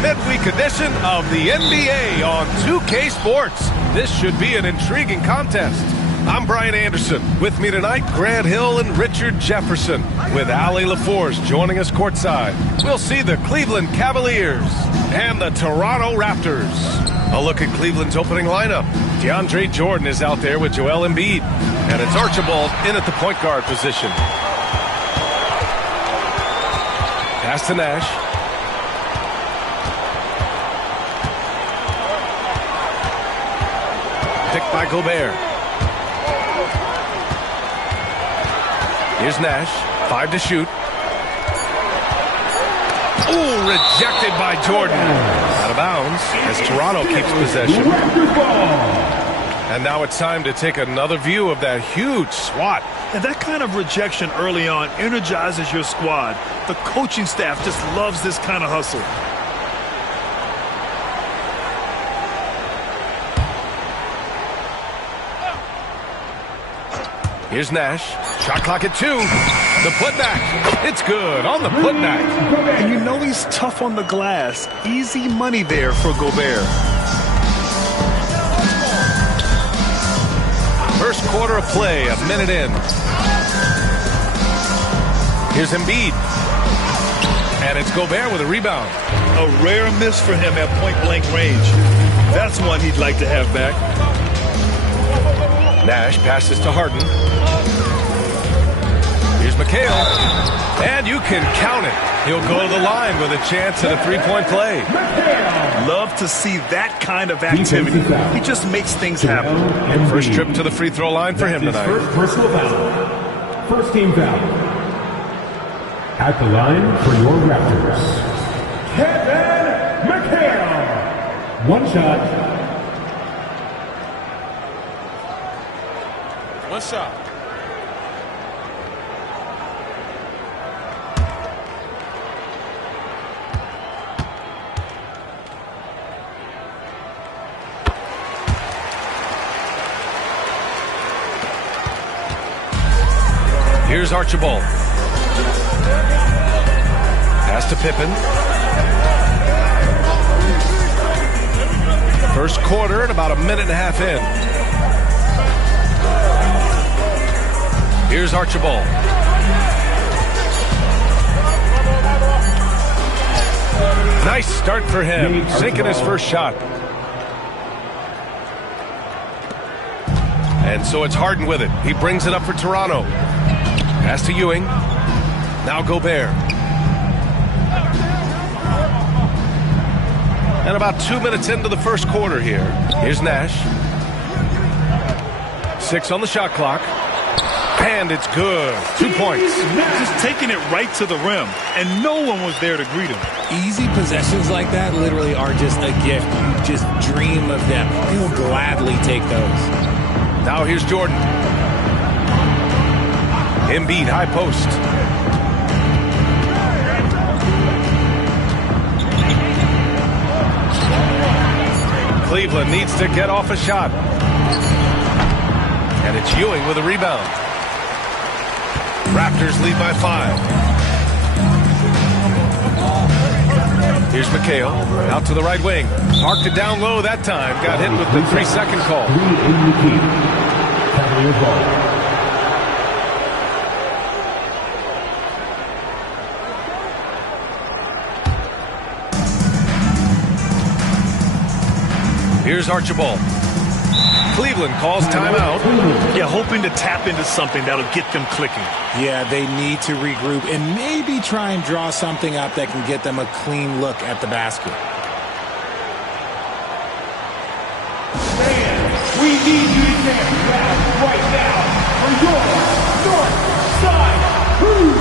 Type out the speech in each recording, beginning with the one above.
midweek edition of the NBA on 2K Sports. This should be an intriguing contest. I'm Brian Anderson. With me tonight, Grant Hill and Richard Jefferson, with Allie LaForce joining us courtside. We'll see the Cleveland Cavaliers and the Toronto Raptors. A look at Cleveland's opening lineup. DeAndre Jordan is out there with Joel Embiid, and it's Archibald in at the point guard position. Pass to Nash. Picked by Gobert. Here's Nash. 5 to shoot. Ooh, rejected by Jordan. Out of bounds as Toronto keeps possession. And now it's time to take another view of that huge swat. And that kind of rejection early on energizes your squad. The coaching staff just loves this kind of hustle. Here's Nash. Shot clock at 2. The putback. It's good on the putback. And you know he's tough on the glass. Easy money there for Gobert. First quarter of play, a minute in. Here's Embiid. And it's Gobert with a rebound. A rare miss for him at point-blank range. That's one he'd like to have back. Nash passes to Harden. Here's McHale. And you can count it. He'll go to the line with a chance at a three-point play. Love to see that kind of activity. He just makes things happen. First trip to the free throw line for him tonight. First personal foul. First team foul. At the line for your Raptors, Kevin McHale. One shot. One shot. Here's Archibald. Pass to Pippen. First quarter and about a minute and a half in. Here's Archibald. Nice start for him, sinking his first shot. And so it's Harden with it. He brings it up for Toronto. Pass to Ewing. Now Gobert. And about 2 minutes into the first quarter here. Here's Nash. 6 on the shot clock. And it's good. 2 points. Just taking it right to the rim, and no one was there to greet him. Easy possessions like that literally are just a gift. You just dream of them. He'll gladly take those. Now here's Jordan. Embiid, high post. Cleveland needs to get off a shot. And it's Ewing with a rebound. Raptors lead by 5. Here's McHale. Out to the right wing. Marked it down low that time. Got hit with the 3-second call. Here's Archibald. Cleveland calls timeout. Yeah, hoping to tap into something that'll get them clicking. Yeah, they need to regroup and maybe try and draw something up that can get them a clean look at the basket. We need you to dance right now for your North Side Crew.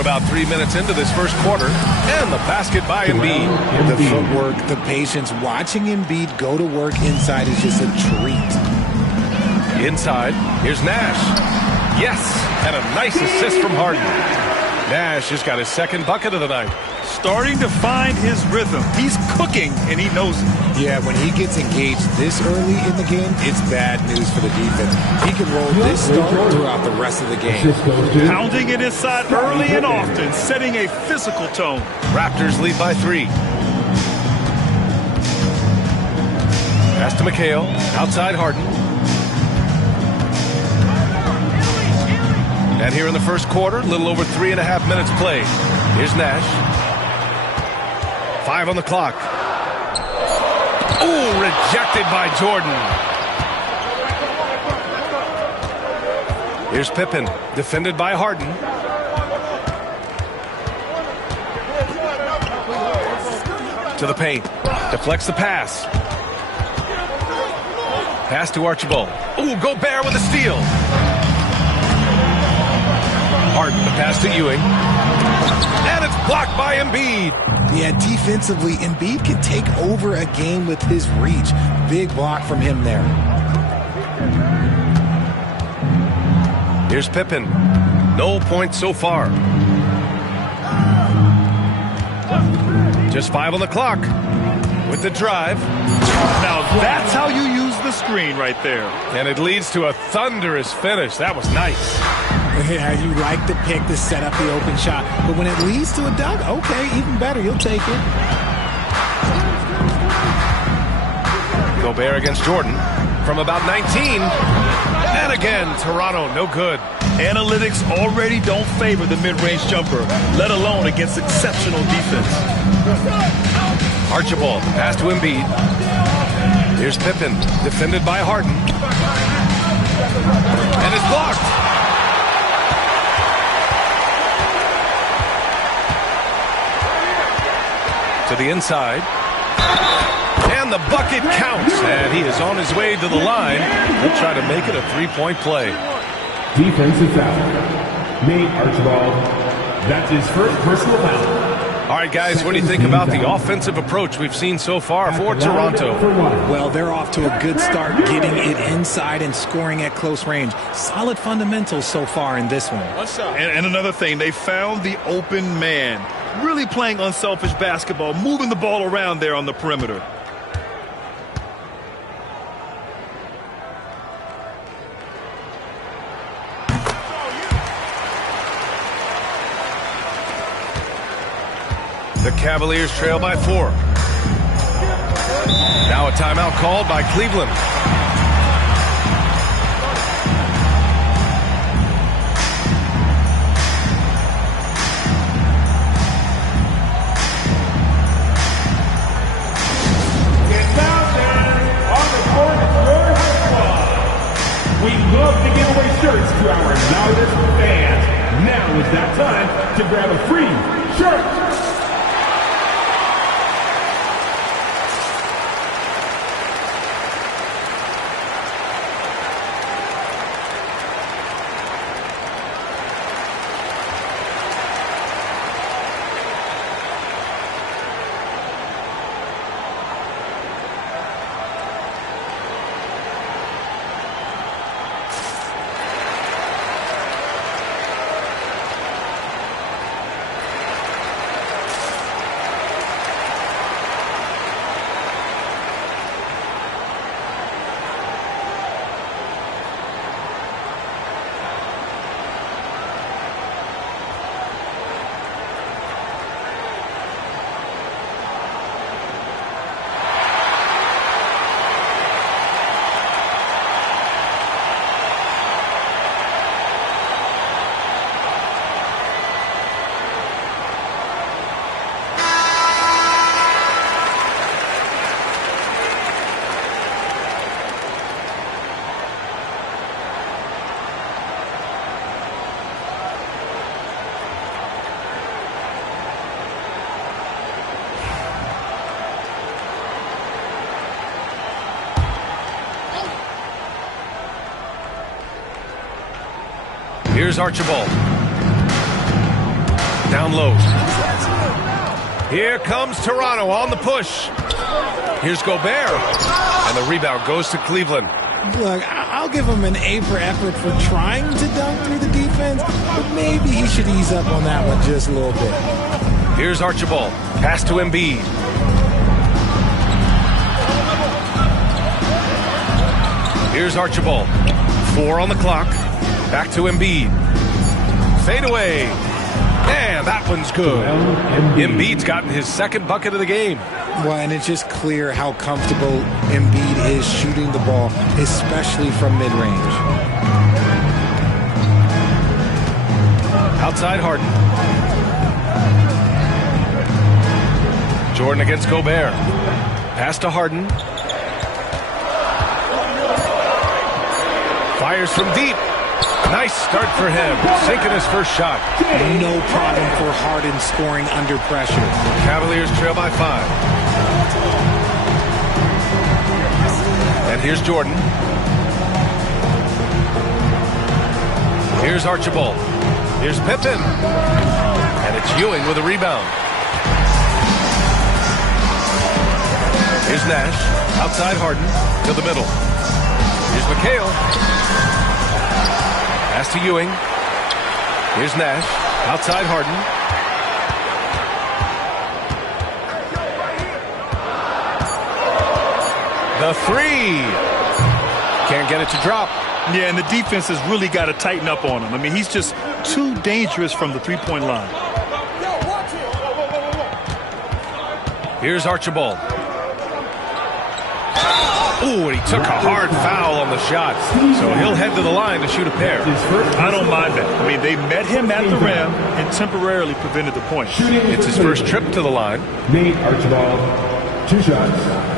We're about 3 minutes into this first quarter, and the basket by Embiid. The footwork, the patience. Watching Embiid go to work inside is just a treat. Inside, here's Nash. Yes, and a nice assist from Harden. Nash just got his second bucket of the night. Starting to find his rhythm. He's cooking, and he knows it. Yeah, when he gets engaged this early in the game, it's bad news for the defense. He can roll this start throughout the rest of the game. Pounding it inside early and often, setting a physical tone. Raptors lead by 3. Pass to McHale. Outside Harden. And here in the first quarter, a little over 3.5 minutes played. Here's Nash. 5 on the clock. Ooh, rejected by Jordan. Here's Pippen, defended by Harden. To the paint. Deflects the pass. Pass to Archibald. Ooh, Gobert with a steal. Harden, the pass to Ewing. And it's blocked by Embiid. Yeah, defensively, Embiid can take over a game with his reach. Big block from him there. Here's Pippen. No points so far. Just 5 on the clock. With the drive. Now that's how you use the screen right there. And it leads to a thunderous finish. That was nice. Yeah, you like the pick to set up the open shot. But when it leads to a dunk, okay, even better. You'll take it. Gobert against Jordan from about 19. And again, Toronto, no good. Analytics already don't favor the mid-range jumper, let alone against exceptional defense. Archibald, pass to Embiid. Here's Pippen, defended by Harden. And it's blocked. To the inside. And the bucket counts. And he is on his way to the line. He'll try to make it a three-point play. Defensive foul. Nate Archibald. That's his first personal foul. All right, guys, what do you think about the offensive approach we've seen so far for Toronto? Well, they're off to a good start getting it inside and scoring at close range. Solid fundamentals so far in this one. And another thing, they found the open man. Really playing unselfish basketball, moving the ball around there on the perimeter. The Cavaliers trail by 4. Now a timeout called by Cleveland. It's out there on the court. It's your squad. We love to give away shirts to our loudest fans. Now is that time to grab a free shirt. Here's Archibald. down low. Here comes Toronto on the push. Here's Gobert. And the rebound goes to Cleveland. Look, I'll give him an A for effort for trying to dunk through the defense, but maybe he should ease up on that one just a little bit. Here's Archibald. Pass to Embiid. Here's Archibald. 4 on the clock. Back to Embiid. Fade away. And that one's good. Embiid's gotten his second bucket of the game. Well, and it's just clear how comfortable Embiid is shooting the ball, especially from mid-range. Outside Harden. Jordan against Gobert. Pass to Harden. Fires from deep. Nice start for him. Sinking his first shot. No problem for Harden scoring under pressure. Cavaliers trail by 5. And here's Jordan. Here's Archibald. Here's Pippen. And it's Ewing with a rebound. Here's Nash. Outside Harden. To the middle. Here's McHale. Pass to Ewing. Here's Nash. Outside Harden. The 3. Can't get it to drop. Yeah, and the defense has really got to tighten up on him. I mean, he's just too dangerous from the three-point line. Here's Archibald. Ooh, and he took a hard foul on the shot. So he'll head to the line to shoot a pair. I don't mind that. I mean, they met him at the rim and temporarily prevented the point. It's his first trip to the line. Nate Archibald, 2 shots.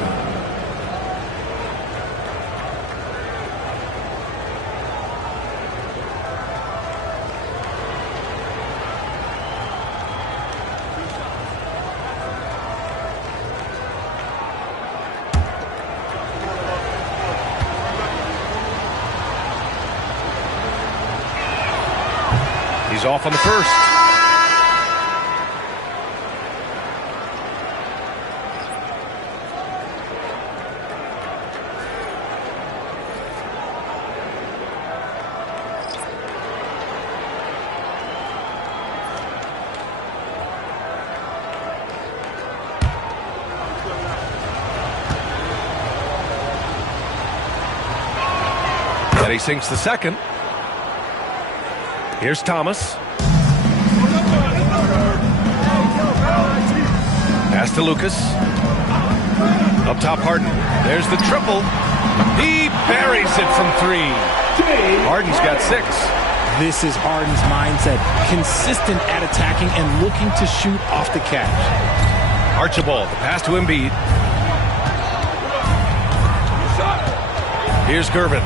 He's off on the first. And he sinks the second. Here's Thomas. Pass to Lucas. Up top, Harden. There's the triple. He buries it from 3. Harden's got 6. This is Harden's mindset. Consistent at attacking and looking to shoot off the catch. Archibald, the pass to Embiid. Here's Gervin.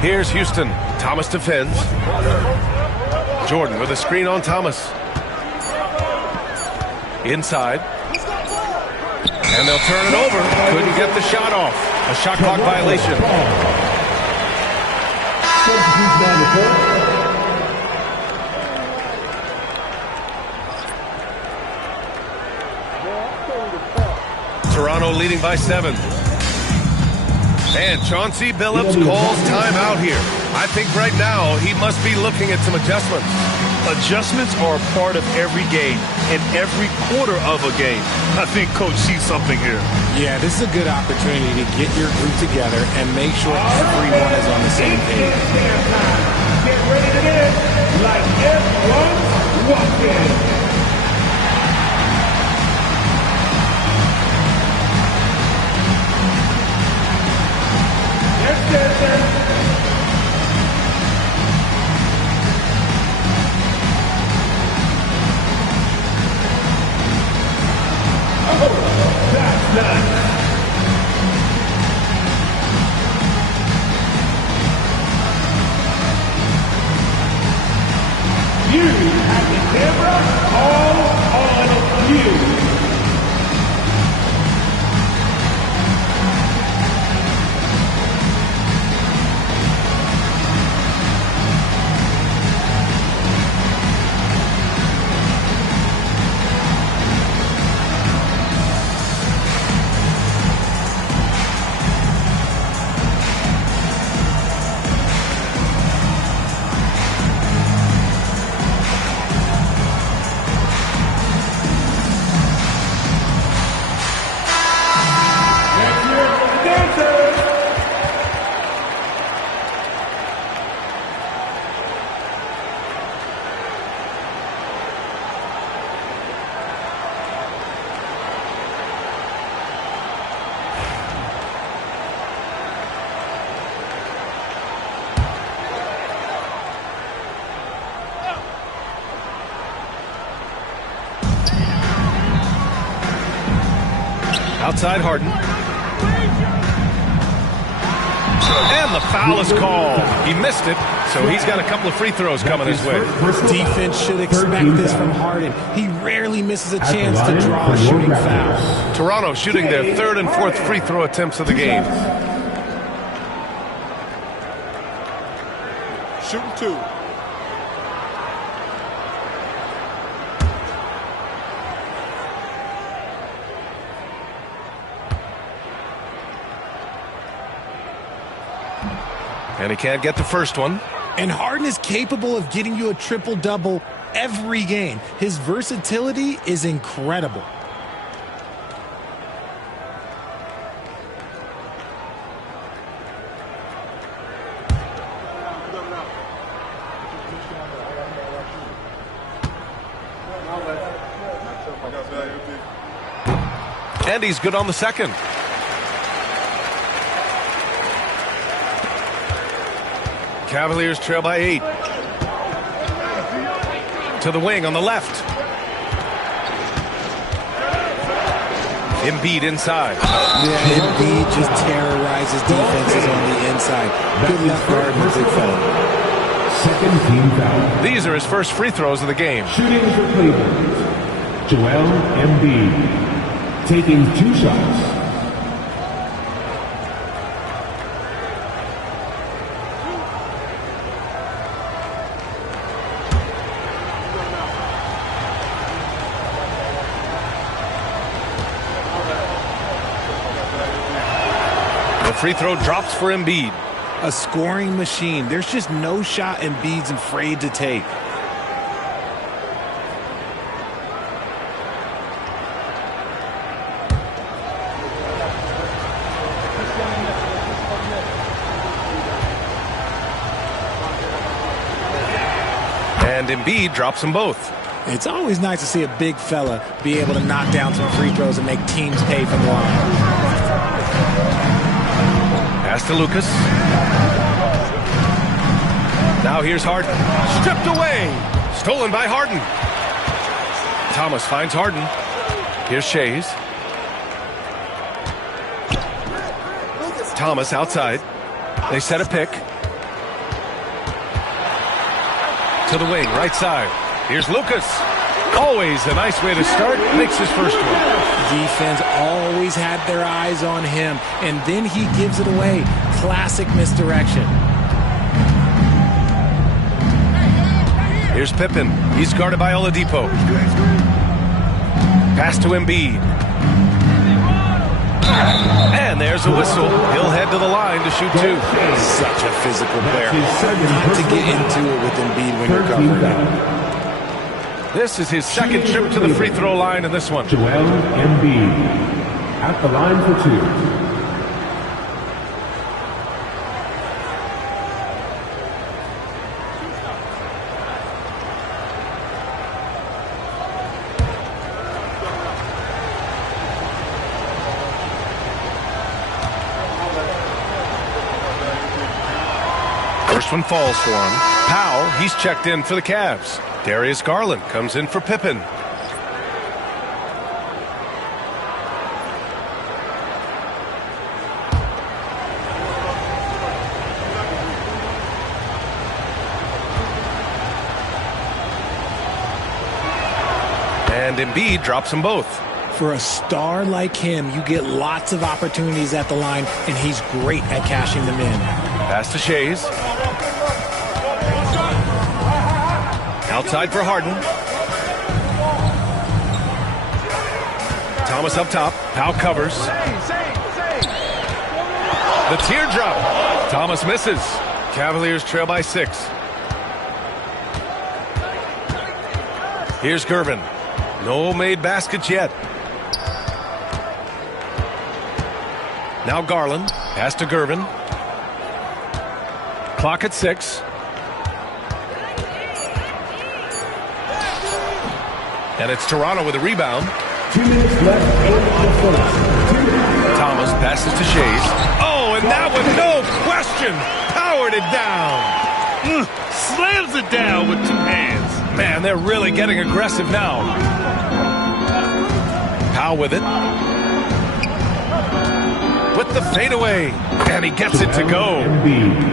Here's Houston. Thomas defends. Jordan with a screen on Thomas. Inside. And they'll turn it over. Couldn't get the shot off. A shot clock violation. Toronto leading by 7. And Chauncey Billups calls timeout here. I think right now he must be looking at some adjustments. Adjustments are a part of every game and every quarter of a game. I think Coach sees something here. Yeah, this is a good opportunity to get your group together and make sure everyone is on the same page. Get ready to hit like everyone's walking. You have the camera Outside Harden. And the foul is called. He missed it, so he's got a couple of free throws coming his way. Defense should expect this from Harden. He rarely misses a chance to draw a shooting foul. Toronto shooting their third and fourth free throw attempts of the game. Shooting 2. And he can't get the first one. And Harden is capable of getting you a triple-double every game. His versatility is incredible. And he's good on the second. Cavaliers trail by 8. To the wing on the left. Embiid inside. Yeah, Embiid just terrorizes defenses on the inside. Good luck guarding the big fella. Second team foul. These are his first free throws of the game. Shooting for Cleveland, Joel Embiid. Taking 2 shots. The free throw drops for Embiid. A scoring machine. There's just no shot Embiid's afraid to take. And Embiid drops them both. It's always nice to see a big fella be able to knock down some free throws and make teams pay from the line. Pass to Lucas. Now here's Harden. Stripped away. Stolen by Harden. Thomas finds Harden. Here's Shays. Thomas outside. They set a pick. To the wing, right side. Here's Lucas. Always a nice way to start. Makes his first one. Defense always had their eyes on him, and then he gives it away. Classic misdirection. Here's Pippen. He's guarded by Oladipo. Pass to Embiid. And there's a whistle. He'll head to the line to shoot 2. Such a physical player. Not to get into it with Embiid when you're covering. This is his second trip to the free throw line in this one. Joel Embiid at the line for 2. First one falls for him. Powell, he's checked in for the Cavs. Darius Garland comes in for Pippen. And Embiid drops them both. For a star like him, you get lots of opportunities at the line, and he's great at cashing them in. Pass to Shays. Outside for Harden. Thomas up top. Powell covers. The teardrop. Thomas misses. Cavaliers trail by 6. Here's Gervin. No made baskets yet. Now Garland. Pass to Gervin. Clock at 6. And it's Toronto with a rebound. 2 minutes left in the first. Thomas passes to Shays. Oh, and that one, no question, powered it down. Slams it down with 2 hands. Man, they're really getting aggressive now. Powell with it. With the fadeaway. And he gets it to go.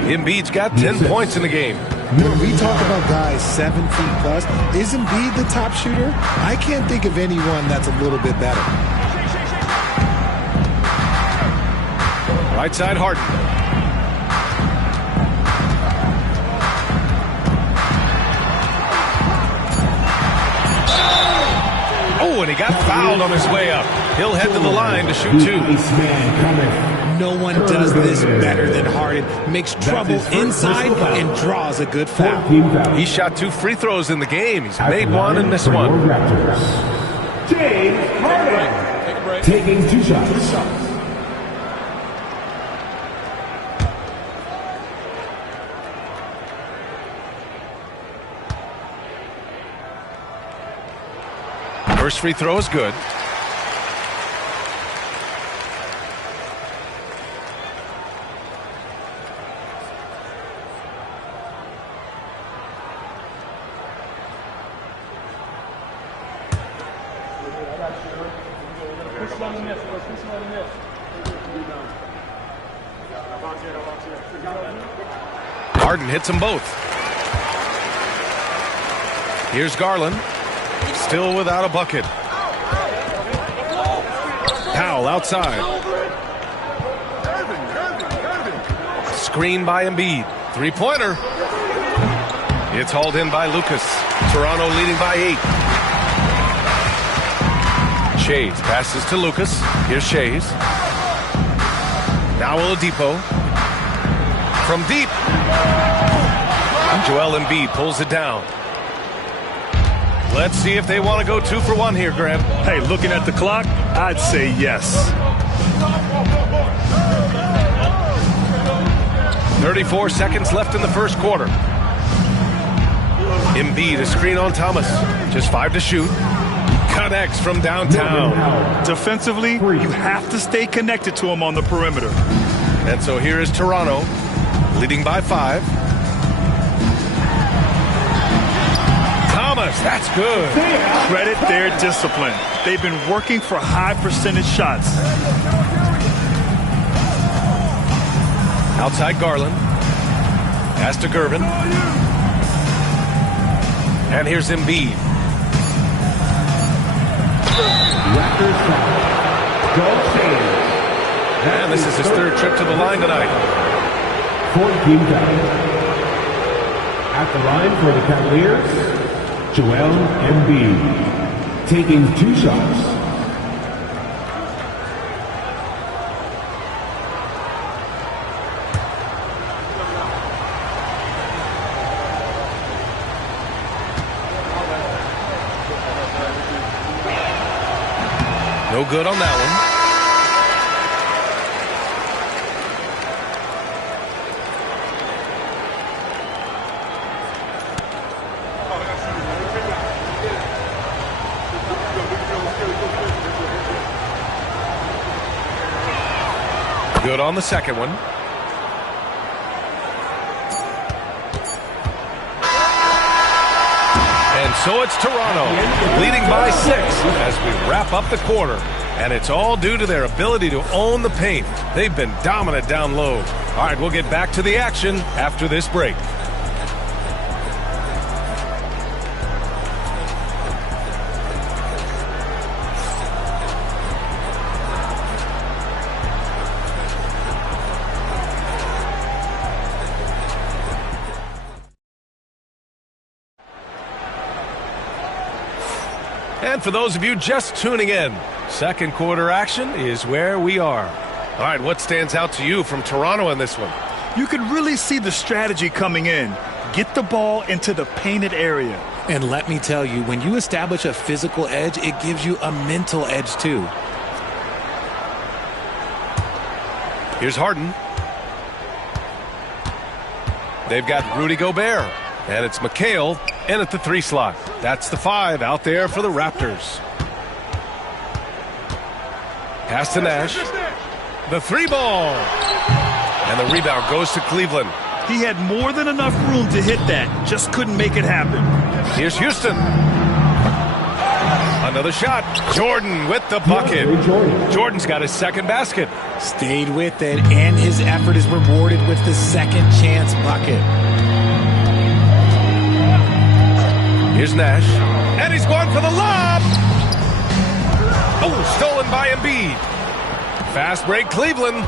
Embiid's got 10 points in the game. When we talk about guys 7 feet plus, is Embiid the top shooter? I can't think of anyone that's a little bit better. Right side, Harden. Oh, and he got fouled on his way up. He'll head to the line to shoot 2. No one does this better than Harden. Makes trouble inside and draws a good foul. He shot 2 free throws in the game. He's made 1 and missed 1. James Harden taking 2 shots. First free throw is good. Harden hits them both. Here's Garland. Still without a bucket. Powell outside. Screen by Embiid. 3-pointer. It's hauled in by Lucas. Toronto leading by 8. Shays passes to Lucas. Here's Shays. Now Oladipo. From deep. Joel Embiid pulls it down. Let's see if they want to go 2 for 1 here, Graham. Hey, looking at the clock, I'd say yes. 34 seconds left in the first quarter. Embiid, a screen on Thomas. Just 5 to shoot. Connects from downtown. Defensively, you have to stay connected to him on the perimeter. And so here is Toronto, leading by 5. That's good. Credit their discipline. They've been working for high percentage shots. Outside Garland. Pass to Gervin. And here's Embiid. And this is his 3rd trip to the line tonight. 14 fouls. At the line for the Cavaliers, Joel Embiid taking 2 shots. No good on that one. Good on the second one. And so it's Toronto leading by 6 as we wrap up the quarter. And it's all due to their ability to own the paint. They've been dominant down low. All right, we'll get back to the action after this break. And for those of you just tuning in, second quarter action is where we are. All right, what stands out to you from Toronto in this one? You could really see the strategy coming in. Get the ball into the painted area. And let me tell you, when you establish a physical edge, it gives you a mental edge too. Here's Harden. They've got Rudy Gobert. And it's McHale in at the 3 slot. That's the 5 out there for the Raptors. Pass to Nash. The 3 ball. And the rebound goes to Cleveland. He had more than enough room to hit that. Just couldn't make it happen. Here's Houston. Another shot. Jordan with the bucket. Jordan's got his second basket. Stayed with it, and his effort is rewarded with the second chance bucket. Here's Nash. And he's going for the lob. Oh, stolen by Embiid. Fast break, Cleveland.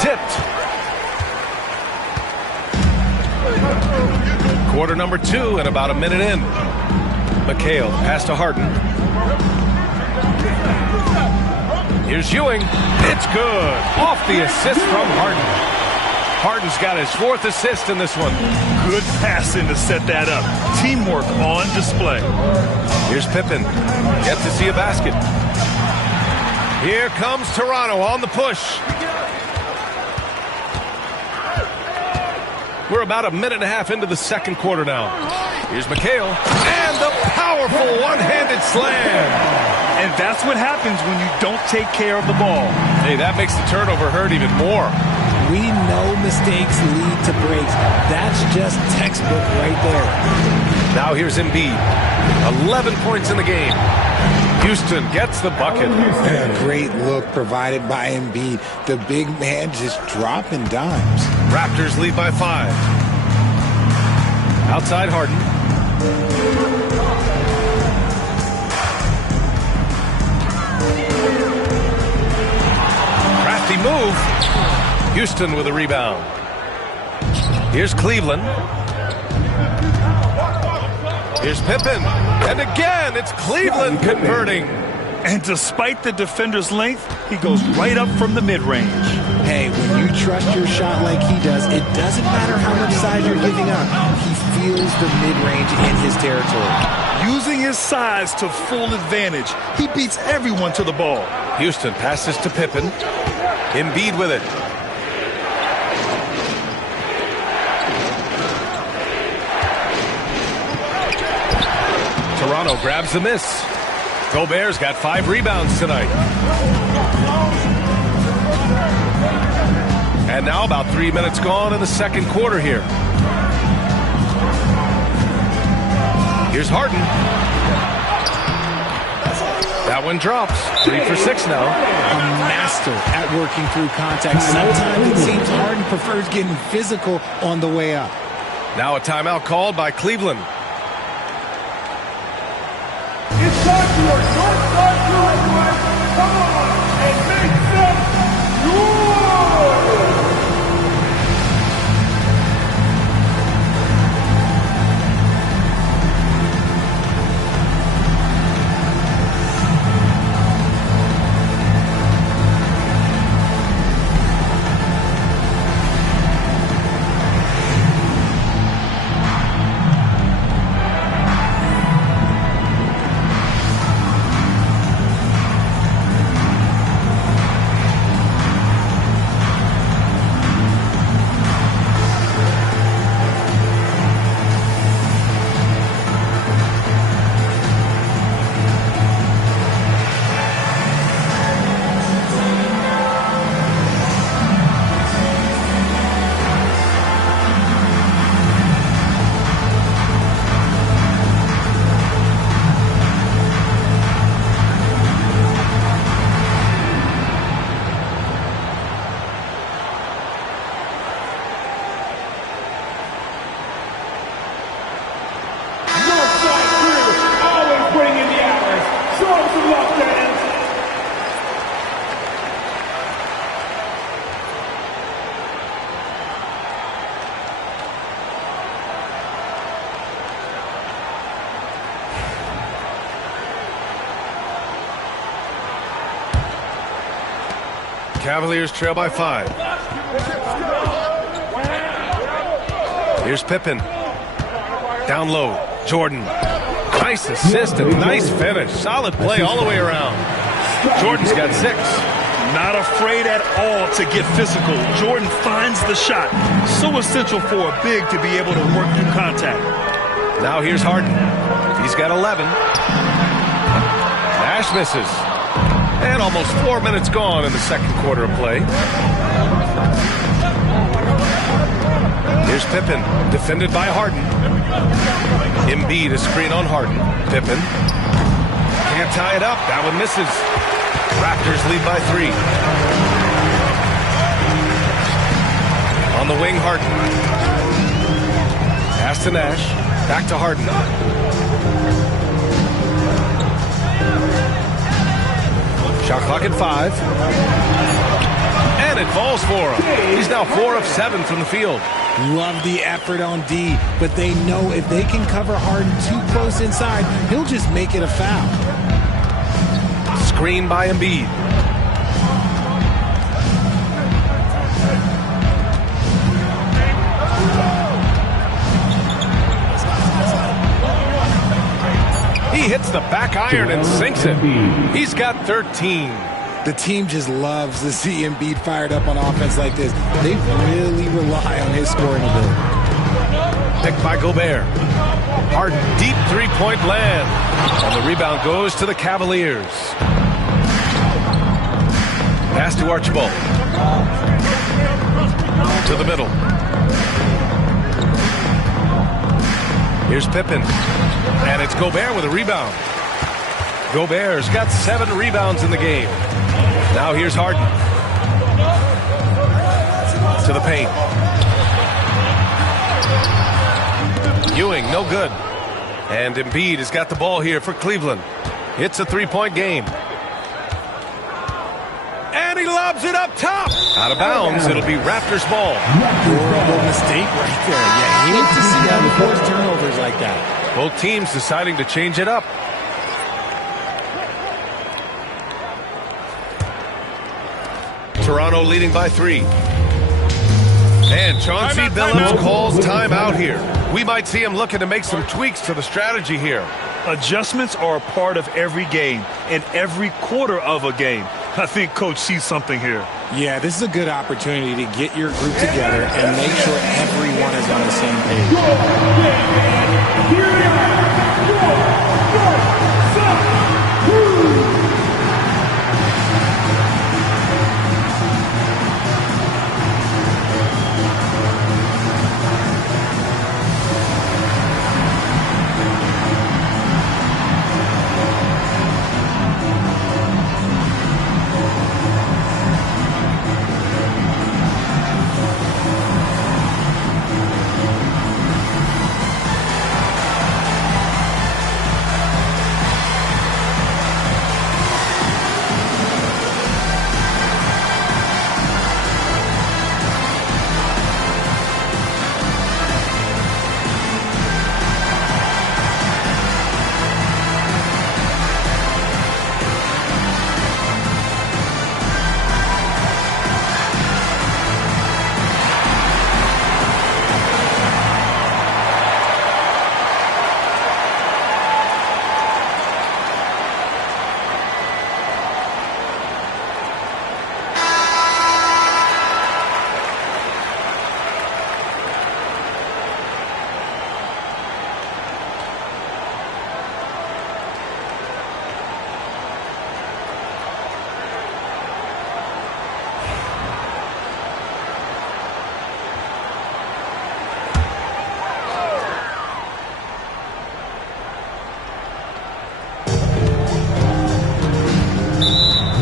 Tipped. Quarter number 2 and about a minute in. McHale pass to Harden. Here's Ewing. It's good. Off the assist from Harden. Harden's got his 4th assist in this one. Good passing to set that up. Teamwork on display. Here's Pippen. Yet to see a basket. Here comes Toronto on the push. We're about a minute and a half into the second quarter now. Here's McHale. And the powerful one-handed slam. And that's what happens when you don't take care of the ball. Hey, that makes the turnover hurt even more. We know mistakes lead to breaks. That's just textbook right there. Now here's Embiid. 11 points in the game. Houston gets the bucket. A great look provided by Embiid. The big man just dropping dimes. Raptors lead by 5. Outside Harden. Crafty move. Houston with a rebound. Here's Cleveland. Here's Pippen. And again, it's Cleveland converting. And despite the defender's length, he goes right up from the mid-range. Hey, when you trust your shot like he does, it doesn't matter how much size you're giving up. He feels the mid-range in his territory. Using his size to full advantage, he beats everyone to the ball. Houston passes to Pippen. Embiid with it. Toronto grabs the miss. Gobert's got 5 rebounds tonight. And now about 3 minutes gone in the second quarter here. Here's Harden. That one drops. 3 for 6 now. A master at working through contact. Sometimes it seems Harden prefers getting physical on the way up. Now a timeout called by Cleveland. It's time for your short side request. Come on and make some noise! Cavaliers trail by 5. Here's Pippen. Down low. Jordan. Nice assist and nice finish. Solid play all the way around. Jordan's got 6. Not afraid at all to get physical. Jordan finds the shot. So essential for a big to be able to work through contact. Now here's Harden. He's got 11. Nash misses. And almost 4 minutes gone in the second quarter of play. Here's Pippen, defended by Harden. Embiid, a screen on Harden. Pippen. Can't tie it up. That one misses. Raptors lead by 3. On the wing, Harden. Pass to Nash. Back to Harden. Shot clock at 5. And it falls for him. He's now 4 of 7 from the field. Love the effort on D, but they know if they can cover Harden too close inside, he'll just make it a foul. Screen by Embiid. He hits the back iron and sinks it. He's got 13. The team just loves to see Embiid fired up on offense like this. They really rely on his scoring ability. Picked by Gobert. Harden, deep three-point land. And the rebound goes to the Cavaliers. Pass to Archibald. To the middle. Here's Pippen. And it's Gobert with a rebound. Gobert's got 7 rebounds in the game. Now here's Harden. To the paint. Ewing, no good. And Embiid has got the ball here for Cleveland. It's a 3-point game. And he lobs it up top. Out of bounds. It'll be Raptors ball. Horrible mistake right there. Yeah, you hate to see them force turnovers like that. Both teams deciding to change it up. Toronto leading by 3. And Chauncey Billups calls timeout here. We might see him looking to make some tweaks to the strategy here. Adjustments are a part of every game and every quarter of a game. I think Coach sees something here. Yeah, this is a good opportunity to get your group together and make sure everyone is on the same page. Here we are. 4, 3, 2.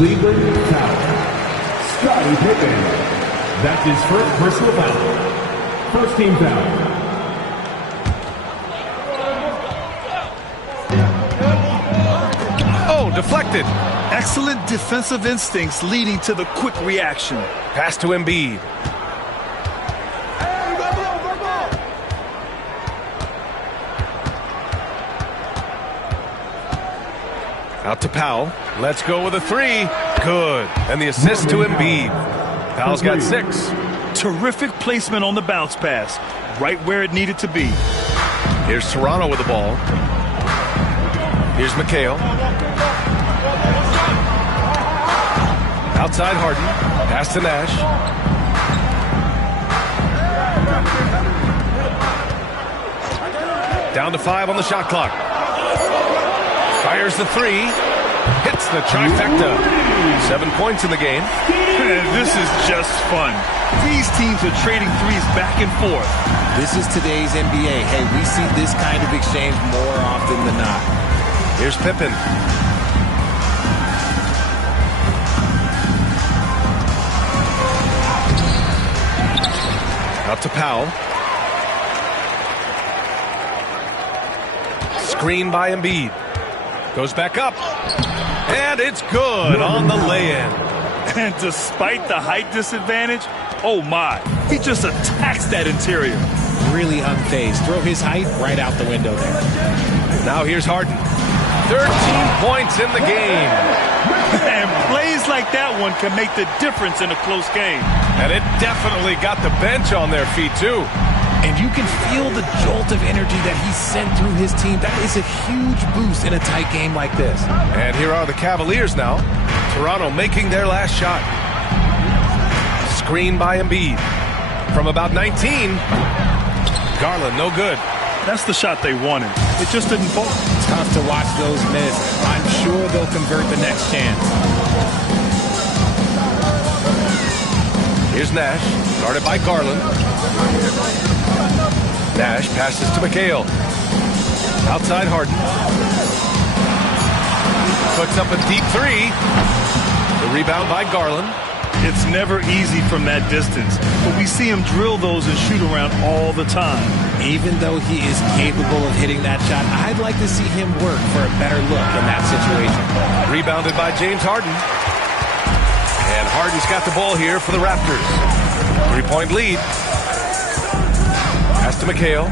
Cleveland foul. Scottie Pippen. That's his first personal foul. First team foul. Oh, deflected. Excellent defensive instincts leading to the quick reaction. Pass to Embiid. Out to Powell. Let's go with a 3. Good. And the assist to Embiid. Powell's got 6. Terrific placement on the bounce pass. Right where it needed to be. Here's Toronto with the ball. Here's McHale. Outside Harden. Pass to Nash. Down to 5 on the shot clock. Fires the 3. Hits the trifecta. 7 points in the game. This is just fun. These teams are trading threes back and forth. This is today's NBA. Hey, we see this kind of exchange more often than not. Here's Pippen. Out to Powell. Screen by Embiid. Goes back up. And it's good on the lay-in. And despite the height disadvantage, oh my, he just attacks that interior. Really unfazed. Throw his height right out the window there. Now here's Harden. 13 points in the game. And plays like that one can make the difference in a close game. And it definitely got the bench on their feet, too. And you can feel the jolt of energy that he sent through his team. That is a huge boost in a tight game like this. And here are the Cavaliers now. Toronto making their last shot. Screen by Embiid. From about 19. Garland, no good. That's the shot they wanted. It just didn't fall. Tough to watch those miss. I'm sure they'll convert the next chance. Here's Nash, guarded by Garland. Nash passes to McHale. Outside Harden. Puts up a deep three. The rebound by Garland. It's never easy from that distance, but we see him drill those and shoot around all the time. Even though he is capable of hitting that shot, I'd like to see him work for a better look in that situation. Rebounded by James Harden. And Harden's got the ball here for the Raptors. 3-point lead. Pass to McHale.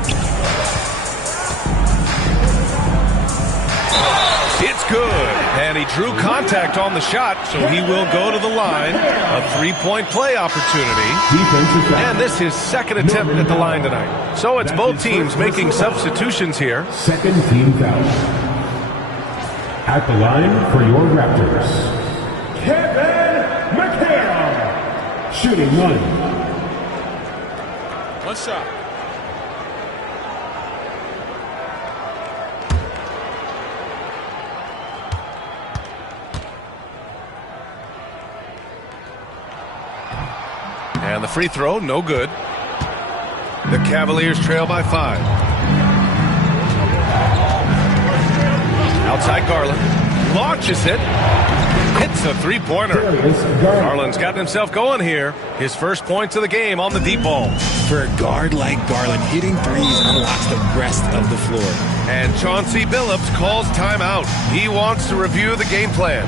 It's good. And he drew contact on the shot, so he will go to the line. A 3-point play opportunity. And this is his second attempt at the line tonight. So it's both teams making substitutions here. Second team foul. At the line for your Raptors, Kevin McHale. Shooting one. One shot. And the free throw, no good. The Cavaliers trail by 5. Outside Garland. Launches it. Hits a three-pointer. Garland's gotten himself going here. His first points of the game on the deep ball. For a guard like Garland, hitting threes unlocks the rest of the floor. And Chauncey Billups calls timeout. He wants to review the game plan.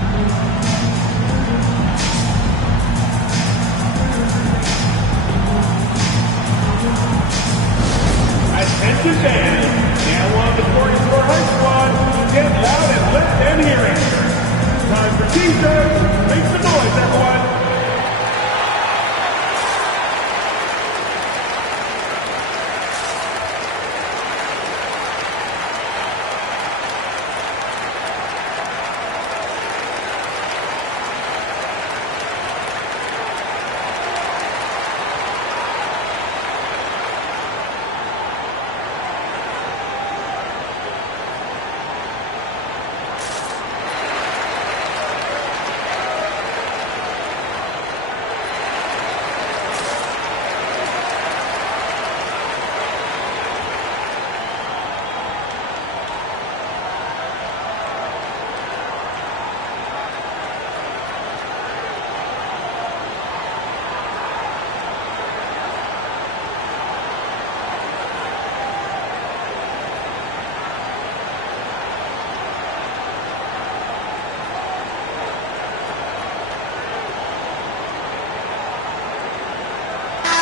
Attention fans, now on the court is your high squad. Get loud and let them hear it. Time for teasers. Make some noise, everyone.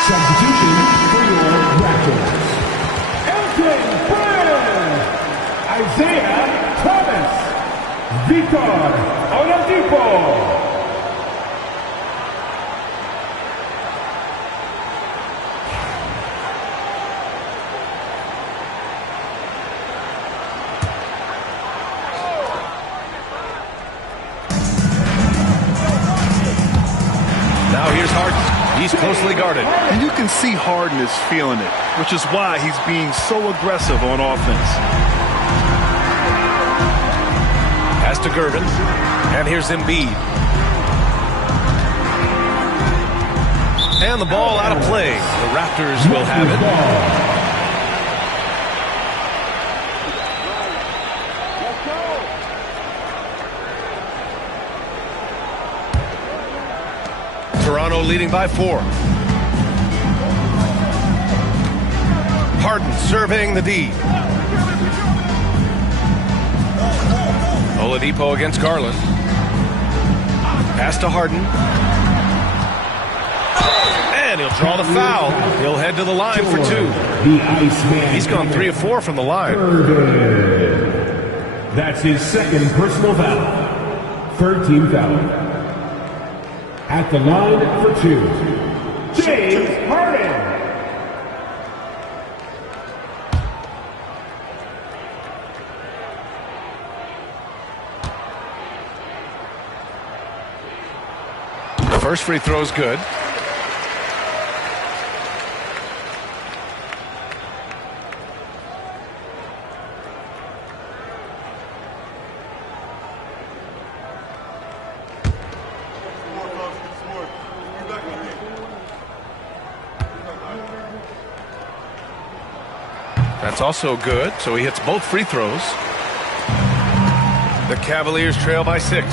Substitution for your Raptors. Elton Brown, Isaiah Thomas, Victor Oladipo. Now here's Harden. He's closely guarded. And you can see Harden is feeling it, which is why he's being so aggressive on offense. Pass to Gervin. And here's Embiid. And the ball out of play. The Raptors will have it. Toronto leading by 4. Harden surveying the D. Oladipo against Garland. Pass to Harden. And he'll draw the foul. He'll head to the line for 2. The Iceman. He's gone 3 of 4 from the line. That's his second personal foul. Third team foul. At the line for 2, James Harden. The first free throw is good. That's also good, so he hits both free throws. The Cavaliers trail by 6.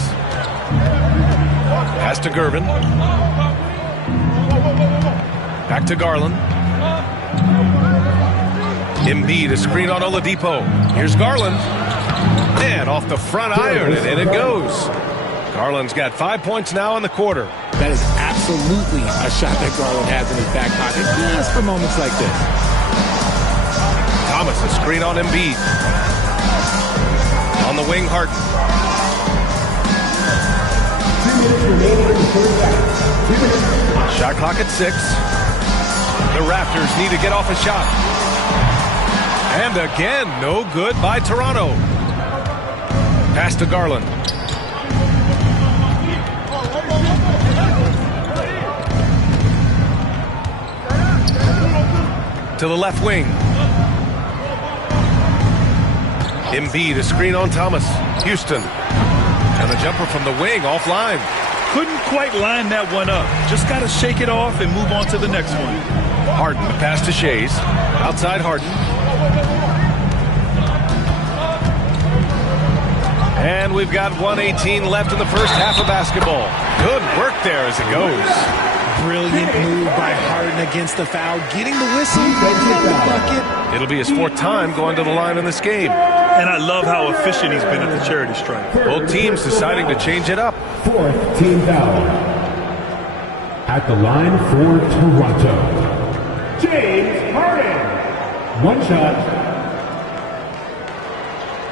Pass to Gervin. Back to Garland. Embiid, a screen on Oladipo. Here's Garland. And off the front iron, and in it goes. Garland's got 5 points now in the quarter. That is absolutely a shot that Garland has in his back pocket just for moments like this. Thomas, a screen on Embiid. On the wing, Harden. Shot clock at 6. The Raptors need to get off a shot. And again, no good by Toronto. Pass to Garland. To the left wing. Embiid, a screen on Thomas. Houston. And a jumper from the wing, offline. Couldn't quite line that one up. Just got to shake it off and move on to the next one. Harden, the pass to Shays. Outside Harden. And we've got 1:18 left in the first half of basketball. Good work there as it goes. Brilliant move by Harden against the foul, getting the whistle from the bucket. It'll be his 4th time going to the line in this game. And I love how efficient he's been at the charity stripe. Both teams deciding to change it up. 4th team foul. At the line for Toronto, James Harden. One shot.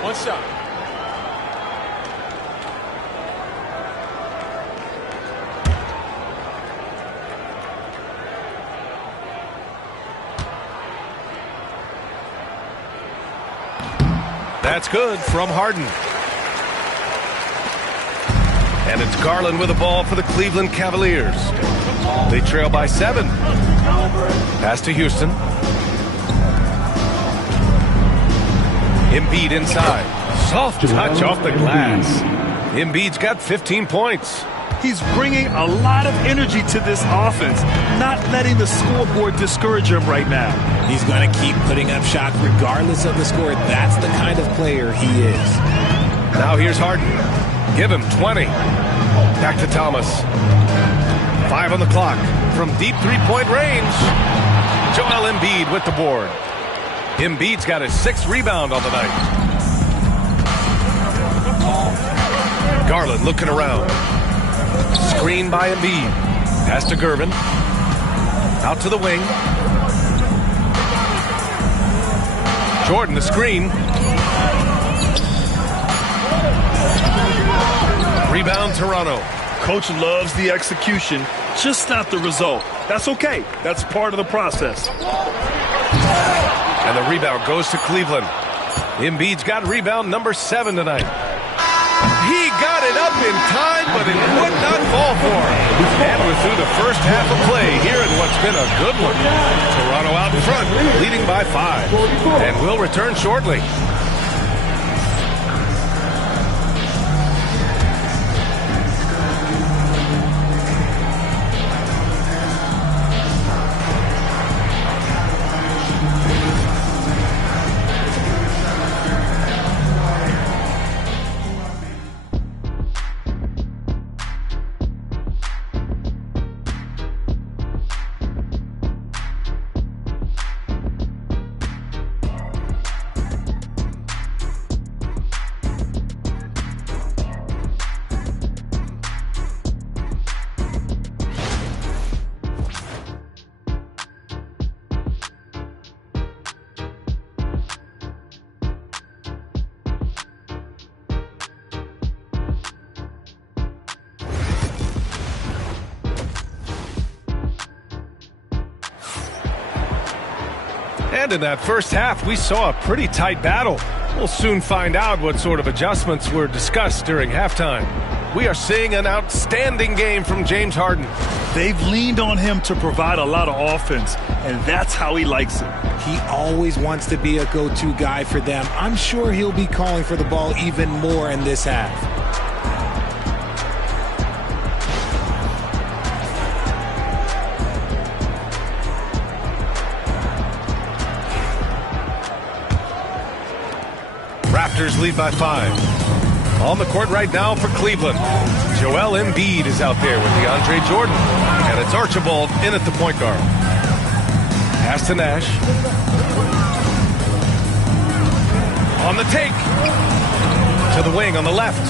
One shot. That's good from Harden. And it's Garland with the ball for the Cleveland Cavaliers. They trail by 7. Pass to Houston. Embiid inside. Soft touch off the glass. Embiid's got 15 points. He's bringing a lot of energy to this offense, not letting the scoreboard discourage him right now. He's going to keep putting up shots regardless of the score. That's the kind of player he is. Now here's Harden. Give him 20. Back to Thomas. 5 on the clock. From deep three-point range, Joel Embiid with the board. Embiid's got his 6th rebound on the night. Garland looking around. Screen by Embiid. Pass to Gervin. Out to the wing. Jordan, the screen. Rebound, Toronto. Coach loves the execution, just not the result. That's okay. That's part of the process. And the rebound goes to Cleveland. Embiid's got rebound number 7 tonight. He got it up in time, but it would not fall for him. And we're through the first half of play here in what's been a good one. Toronto out in front, leading by 5. And we'll return shortly. And in that first half, we saw a pretty tight battle. We'll soon find out what sort of adjustments were discussed during halftime. We are seeing an outstanding game from James Harden. They've leaned on him to provide a lot of offense, and that's how he likes it. He always wants to be a go-to guy for them. I'm sure he'll be calling for the ball even more in this half. Raptors lead by 5. On the court right now for Cleveland, Joel Embiid is out there with DeAndre Jordan. And it's Archibald in at the point guard. Pass to Nash. On the take. To the wing on the left.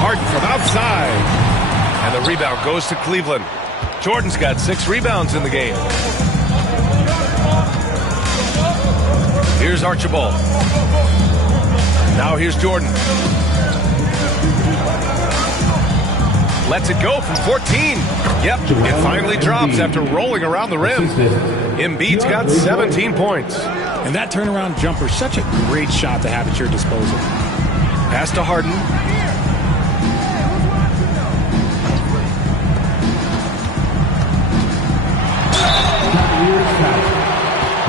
Harden from outside. And the rebound goes to Cleveland. Jordan's got 6 rebounds in the game. Here's Archibald. Now here's Jordan. Lets it go from 14. Yep, it finally drops after rolling around the rim. Embiid's got 17 points. And that turnaround jumper, such a great shot to have at your disposal. Pass to Harden.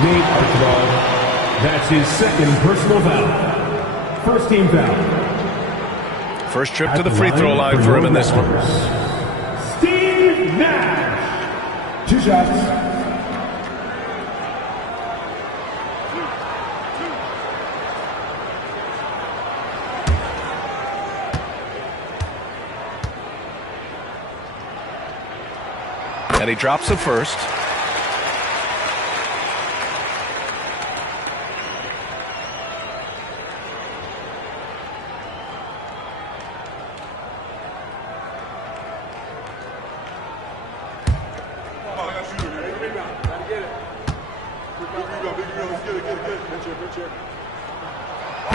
Nate Archibald. That's his second personal foul. First team foul. First trip to the free throw line for him in this one. Steve Nash. 2 shots. And he drops the first.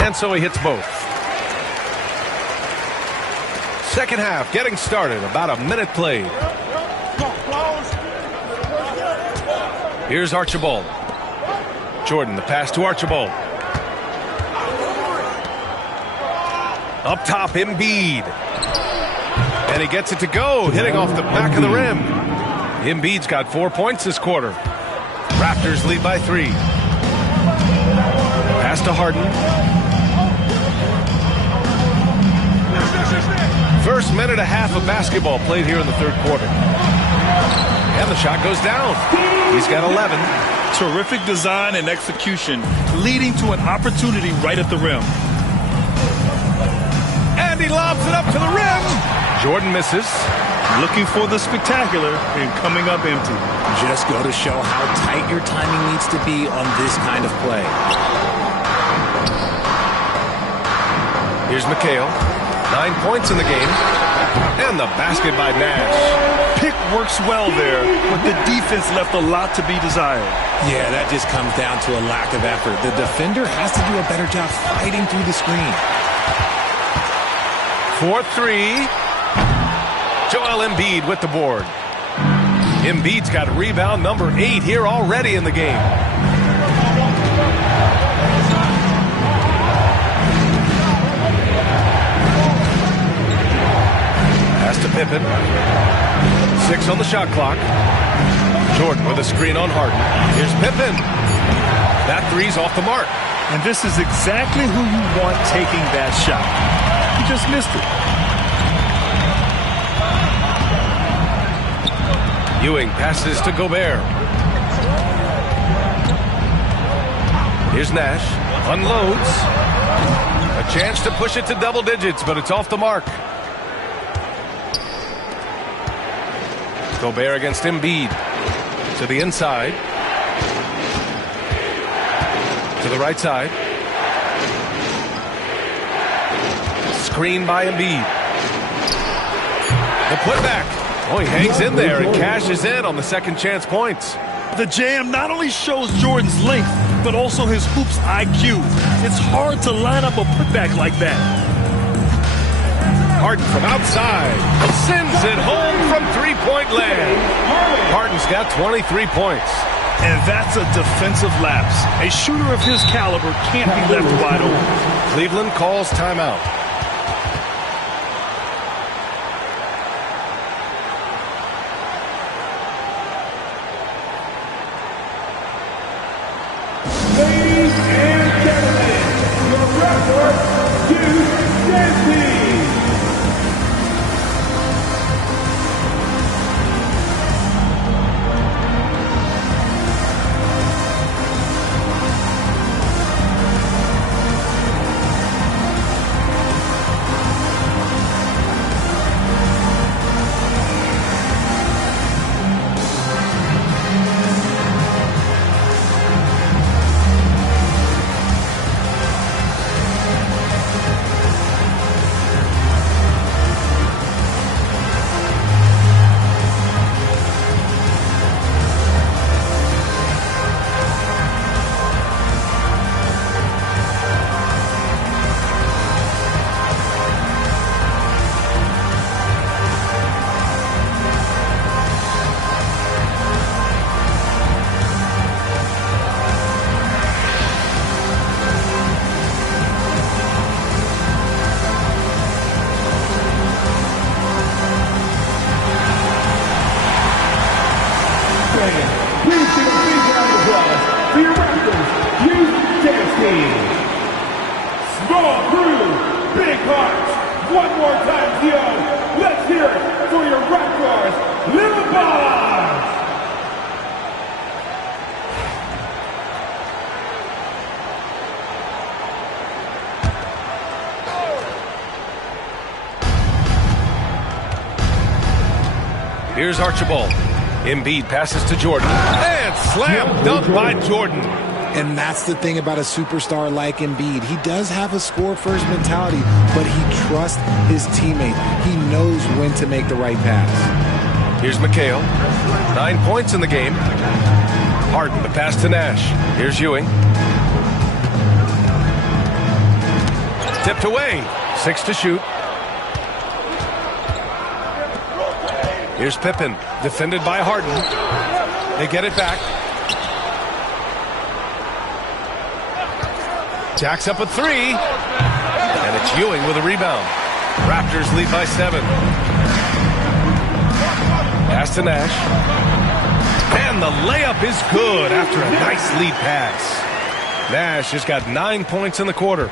And so he hits both. Second half getting started. About a minute played. Here's Archibald. Jordan, the pass to Archibald. Up top, Embiid. And he gets it to go, hitting off the back of the rim. Embiid's got 4 points this quarter. Raptors lead by 3. Pass to Harden. First minute and a half of basketball played here in the third quarter. And the shot goes down. He's got 11. Terrific design and execution, leading to an opportunity right at the rim. And he lobs it up to the rim. Jordan misses. Looking for the spectacular and coming up empty. Just go to show how tight your timing needs to be on this kind of play. Here's McHale. 9 points in the game. And the basket by Nash. Pick works well there, but the defense left a lot to be desired. Yeah, that just comes down to a lack of effort. The defender has to do a better job fighting through the screen. 4-3. Joel Embiid with the board. Embiid's got rebound number 8 here already in the game. Pass to Pippen. 6 on the shot clock. Jordan with a screen on Harden. Here's Pippen. That three's off the mark. And this is exactly who you want taking that shot. He just missed it. Ewing passes to Gobert. Here's Nash. Unloads. A chance to push it to double digits, but it's off the mark. Gobert against Embiid. To the inside. To the right side. Screen by Embiid. The putback. Oh, he hangs in there and cashes in on the second chance points. The jam not only shows Jordan's length, but also his hoops IQ. It's hard to line up a putback like that. Harden from outside. Sends it home from three-point land. Harden's got 23 points. And that's a defensive lapse. A shooter of his caliber can't be left wide open. Cleveland calls timeout. Ladies and gentlemen, your referee, W16. Please give a big round of applause for your referees, W16. Small crew, big hearts. One more time, Theo. Let's hear it for your Raptors, Little Boss. Here's Archibald. Embiid passes to Jordan. And slam dunk by Jordan. And that's the thing about a superstar like Embiid. He does have a score-first mentality, but he trusts his teammates. He knows when to make the right pass. Here's McHale. 9 points in the game. Harden, the pass to Nash. Here's Ewing. Tipped away. 6 to shoot. Here's Pippen, defended by Harden. They get it back. Jacks up a 3. And it's Ewing with a rebound. Raptors lead by 7. Pass to Nash. And the layup is good after a nice lead pass. Nash has got 9 points in the quarter.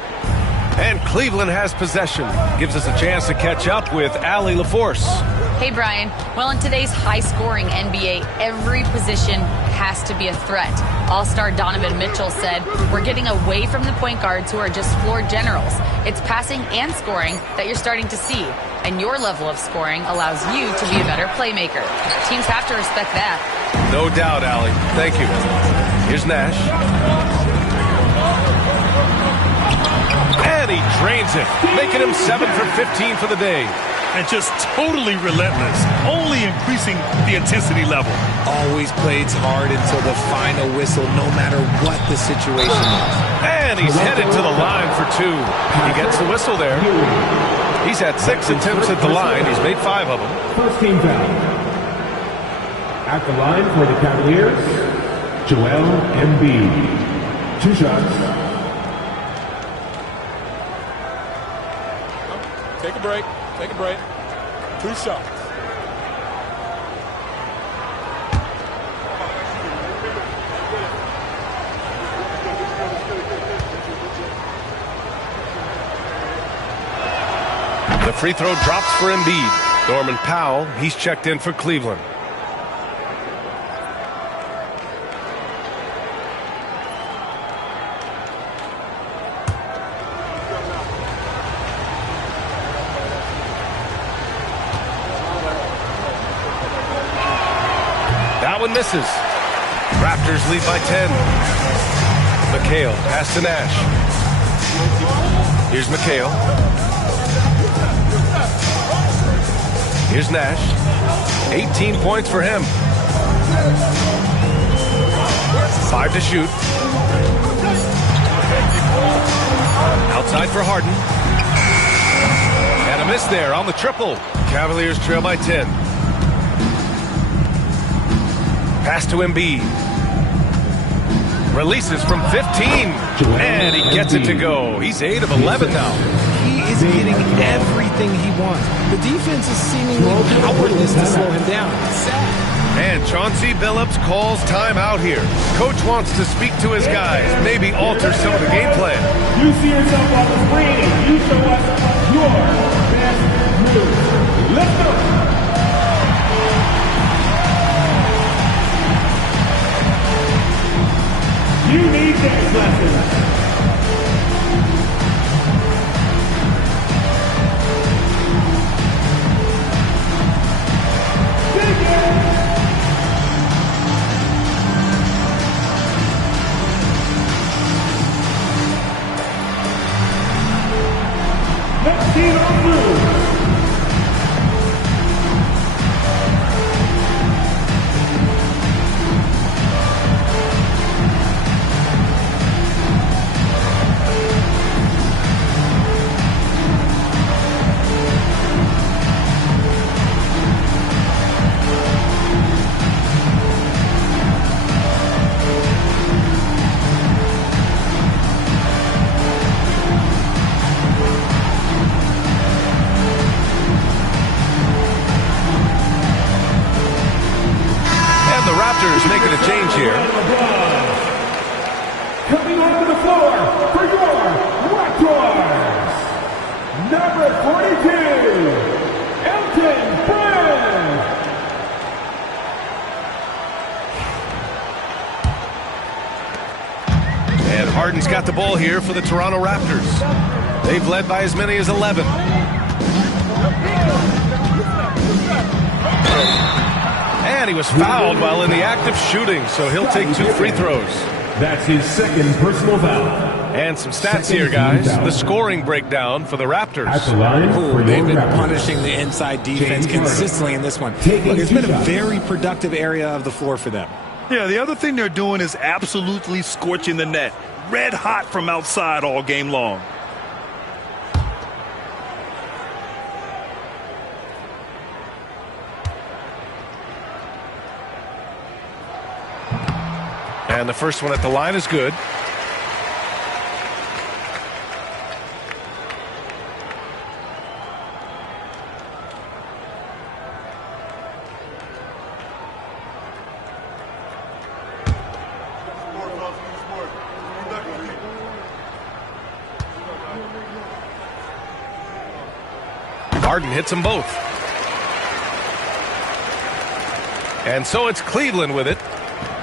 And Cleveland has possession. Gives us a chance to catch up with Allie LaForce. Hey, Brian. Well, in today's high-scoring NBA, every position has to be a threat. All-star Donovan Mitchell said, "We're getting away from the point guards who are just floor generals. It's passing and scoring that you're starting to see. And your level of scoring allows you to be a better playmaker. Teams have to respect that." No doubt, Allie. Thank you. Here's Nash. And he drains it, making him 7 for 15 for the day. And just totally relentless, only increasing the intensity level. Always plays hard until the final whistle, no matter what the situation is. And he's headed to the line for 2. He gets the whistle there. He's had 6 attempts at the line. He's made 5 of them. First team foul. At the line for the Cavaliers, Joel Embiid. 2 shots. Take a break. Take a break. 2 shots. The free throw drops for Embiid. Norman Powell, he's checked in for Cleveland. That one misses. Raptors lead by 10. McHale, pass to Nash. Here's McHale. Here's Nash. 18 points for him. 5 to shoot. Outside for Harden. And a miss there on the triple. Cavaliers trail by 10. Pass to Embiid. Releases from 15, and he gets it to go. He's 8 of 11 now. He is getting everything he wants. The defense is seemingly powerless to slow him down. It's sad. And Chauncey Billups calls timeout here. Coach wants to speak to his guys, maybe alter some of the game plan. You see yourself on the screen and you show us your best move. Let's go. You need dance lessons. Next team on blue. Making a change here. Coming onto the floor for your Raptors, number 42, Elton Brand. And Harden's got the ball here for the Toronto Raptors. They've led by as many as 11. And he was fouled while in the act of shooting, so he'll take 2 free throws. That's his second personal foul. And some stats here, guys. The scoring breakdown for the Raptors. At the line for They've your been Raptors. punishing the inside defense consistently in this one. Look, it's been a very productive area of the floor for them. Yeah, the other thing they're doing is absolutely scorching the net. Red hot from outside all game long. And the first one at the line is good. Harden hits them both. And so it's Cleveland with it.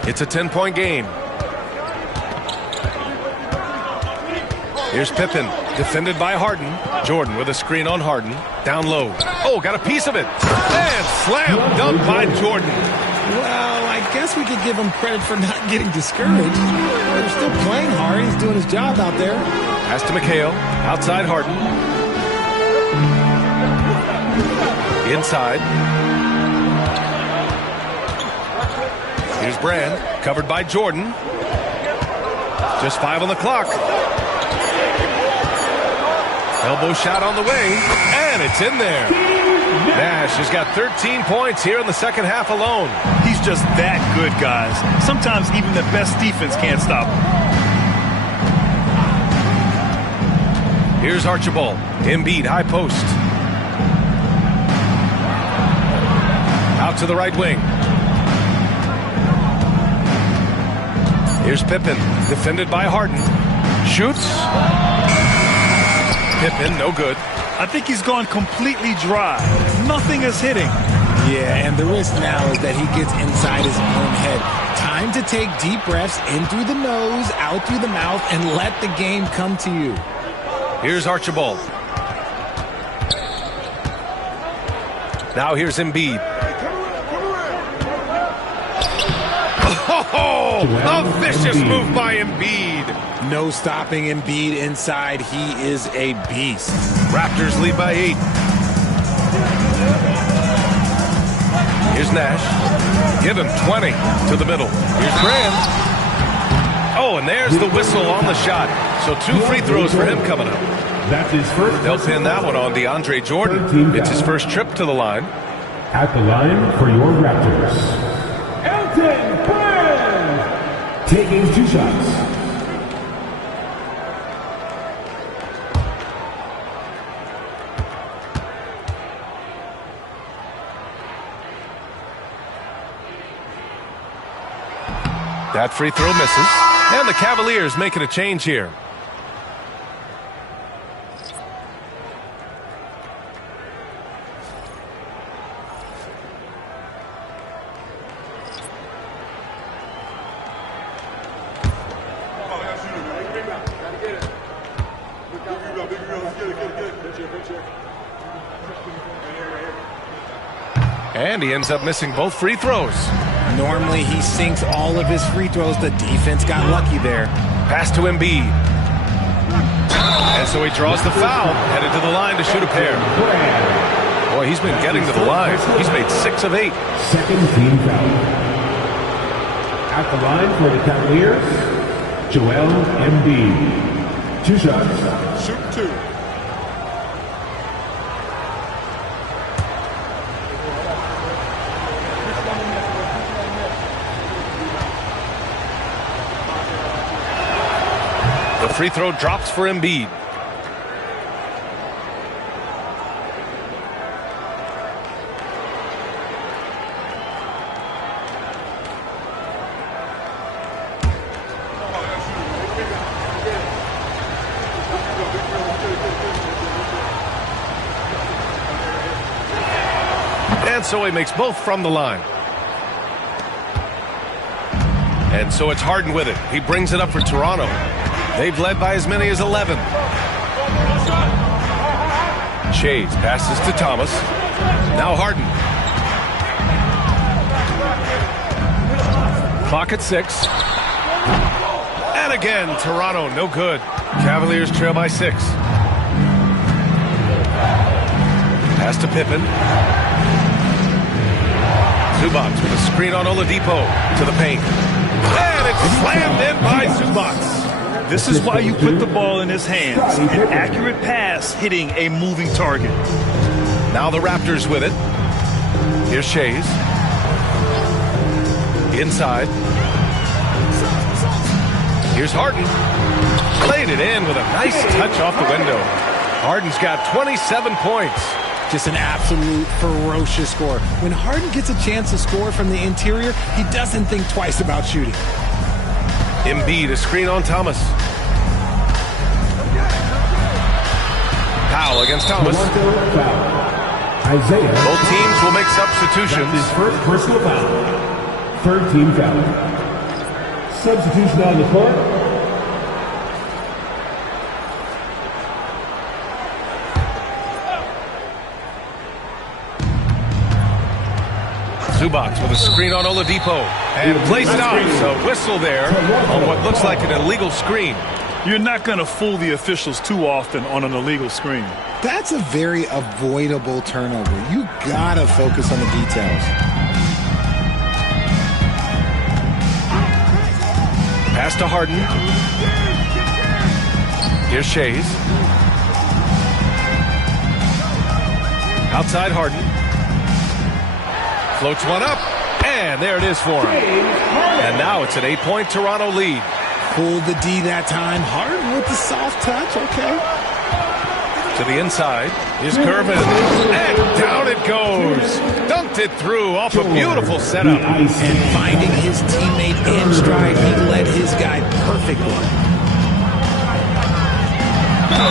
It's a 10-point game. Here's Pippen, defended by Harden. Jordan with a screen on Harden. Down low. Oh, got a piece of it. And slam dunk by Jordan. Well, I guess we could give him credit for not getting discouraged. They're still playing hard. He's doing his job out there. Pass to McHale. Outside Harden. Inside. Here's Brand, covered by Jordan. Just 5 on the clock. Elbow shot on the way, and it's in there. Nash has got 13 points here in the second half alone. He's just that good, guys. Sometimes even the best defense can't stop him. Here's Archibald. Embiid, high post. Out to the right wing. Here's Pippen, defended by Harden. Shoots. Pippen, no good. I think he's gone completely dry. Nothing is hitting. Yeah, and the risk now is that he gets inside his own head. Time to take deep breaths in through the nose, out through the mouth, and let the game come to you. Here's Archibald. Now here's Embiid. Oh, a vicious move by Embiid. No stopping Embiid inside. He is a beast. Raptors lead by 8. Here's Nash. Give him 20 to the middle. Here's Graham. Oh, and there's the whistle on the shot. So 2 free throws for him coming up. That's his first. They'll pin that one on DeAndre Jordan. It's his first trip to the line. At the line for your Raptors, Elton Brand. taking 2 shots. That free throw misses. And the Cavaliers making a change here. And he ends up missing both free throws. Normally he sinks all of his free throws. The defense got lucky there. Pass to Embiid. And so he draws the foul, headed to the line to shoot a pair. Boy, he's been getting to the line. He's made 6 of 8. Second team foul. At the line for the Cavaliers, Joel Embiid. 2 shots. Shoot 2. The free throw drops for Embiid. And so he makes both from the line. And so it's Harden with it. He brings it up for Toronto. They've led by as many as 11. Chase passes to Thomas. Now Harden. Clock at 6. And again, Toronto, no good. Cavaliers trail by 6. Pass to Pippen. Zubac with a screen on Oladipo to the paint. And it's slammed in by Zubac. This is why you put the ball in his hands. An accurate pass hitting a moving target. Now the Raptors with it. Here's Shays. Inside. Here's Harden. Played it in with a nice touch off the window. Harden's got 27 points. Just an absolute ferocious score. When Harden gets a chance to score from the interior, he doesn't think twice about shooting. Embiid, a screen on Thomas. Powell against Thomas. Isaiah. Both teams will make substitutions. That's his first personal foul. Third team foul. Substitution on the court. Zubac with a screen on Oladipo. And play stops. A whistle there on what looks like an illegal screen. You're not going to fool the officials too often on an illegal screen. That's a very avoidable turnover. You gotta focus on the details. Pass to Harden. Here's Shays. Outside Harden. Floats one up. And there it is for him. And now it's an 8-point Toronto lead. Pulled the D that time. Harden with the soft touch. Okay. To the inside. Here's Gervin. And down it goes. Dunked it through off a beautiful setup. And finding his teammate in stride, he led his guy perfectly.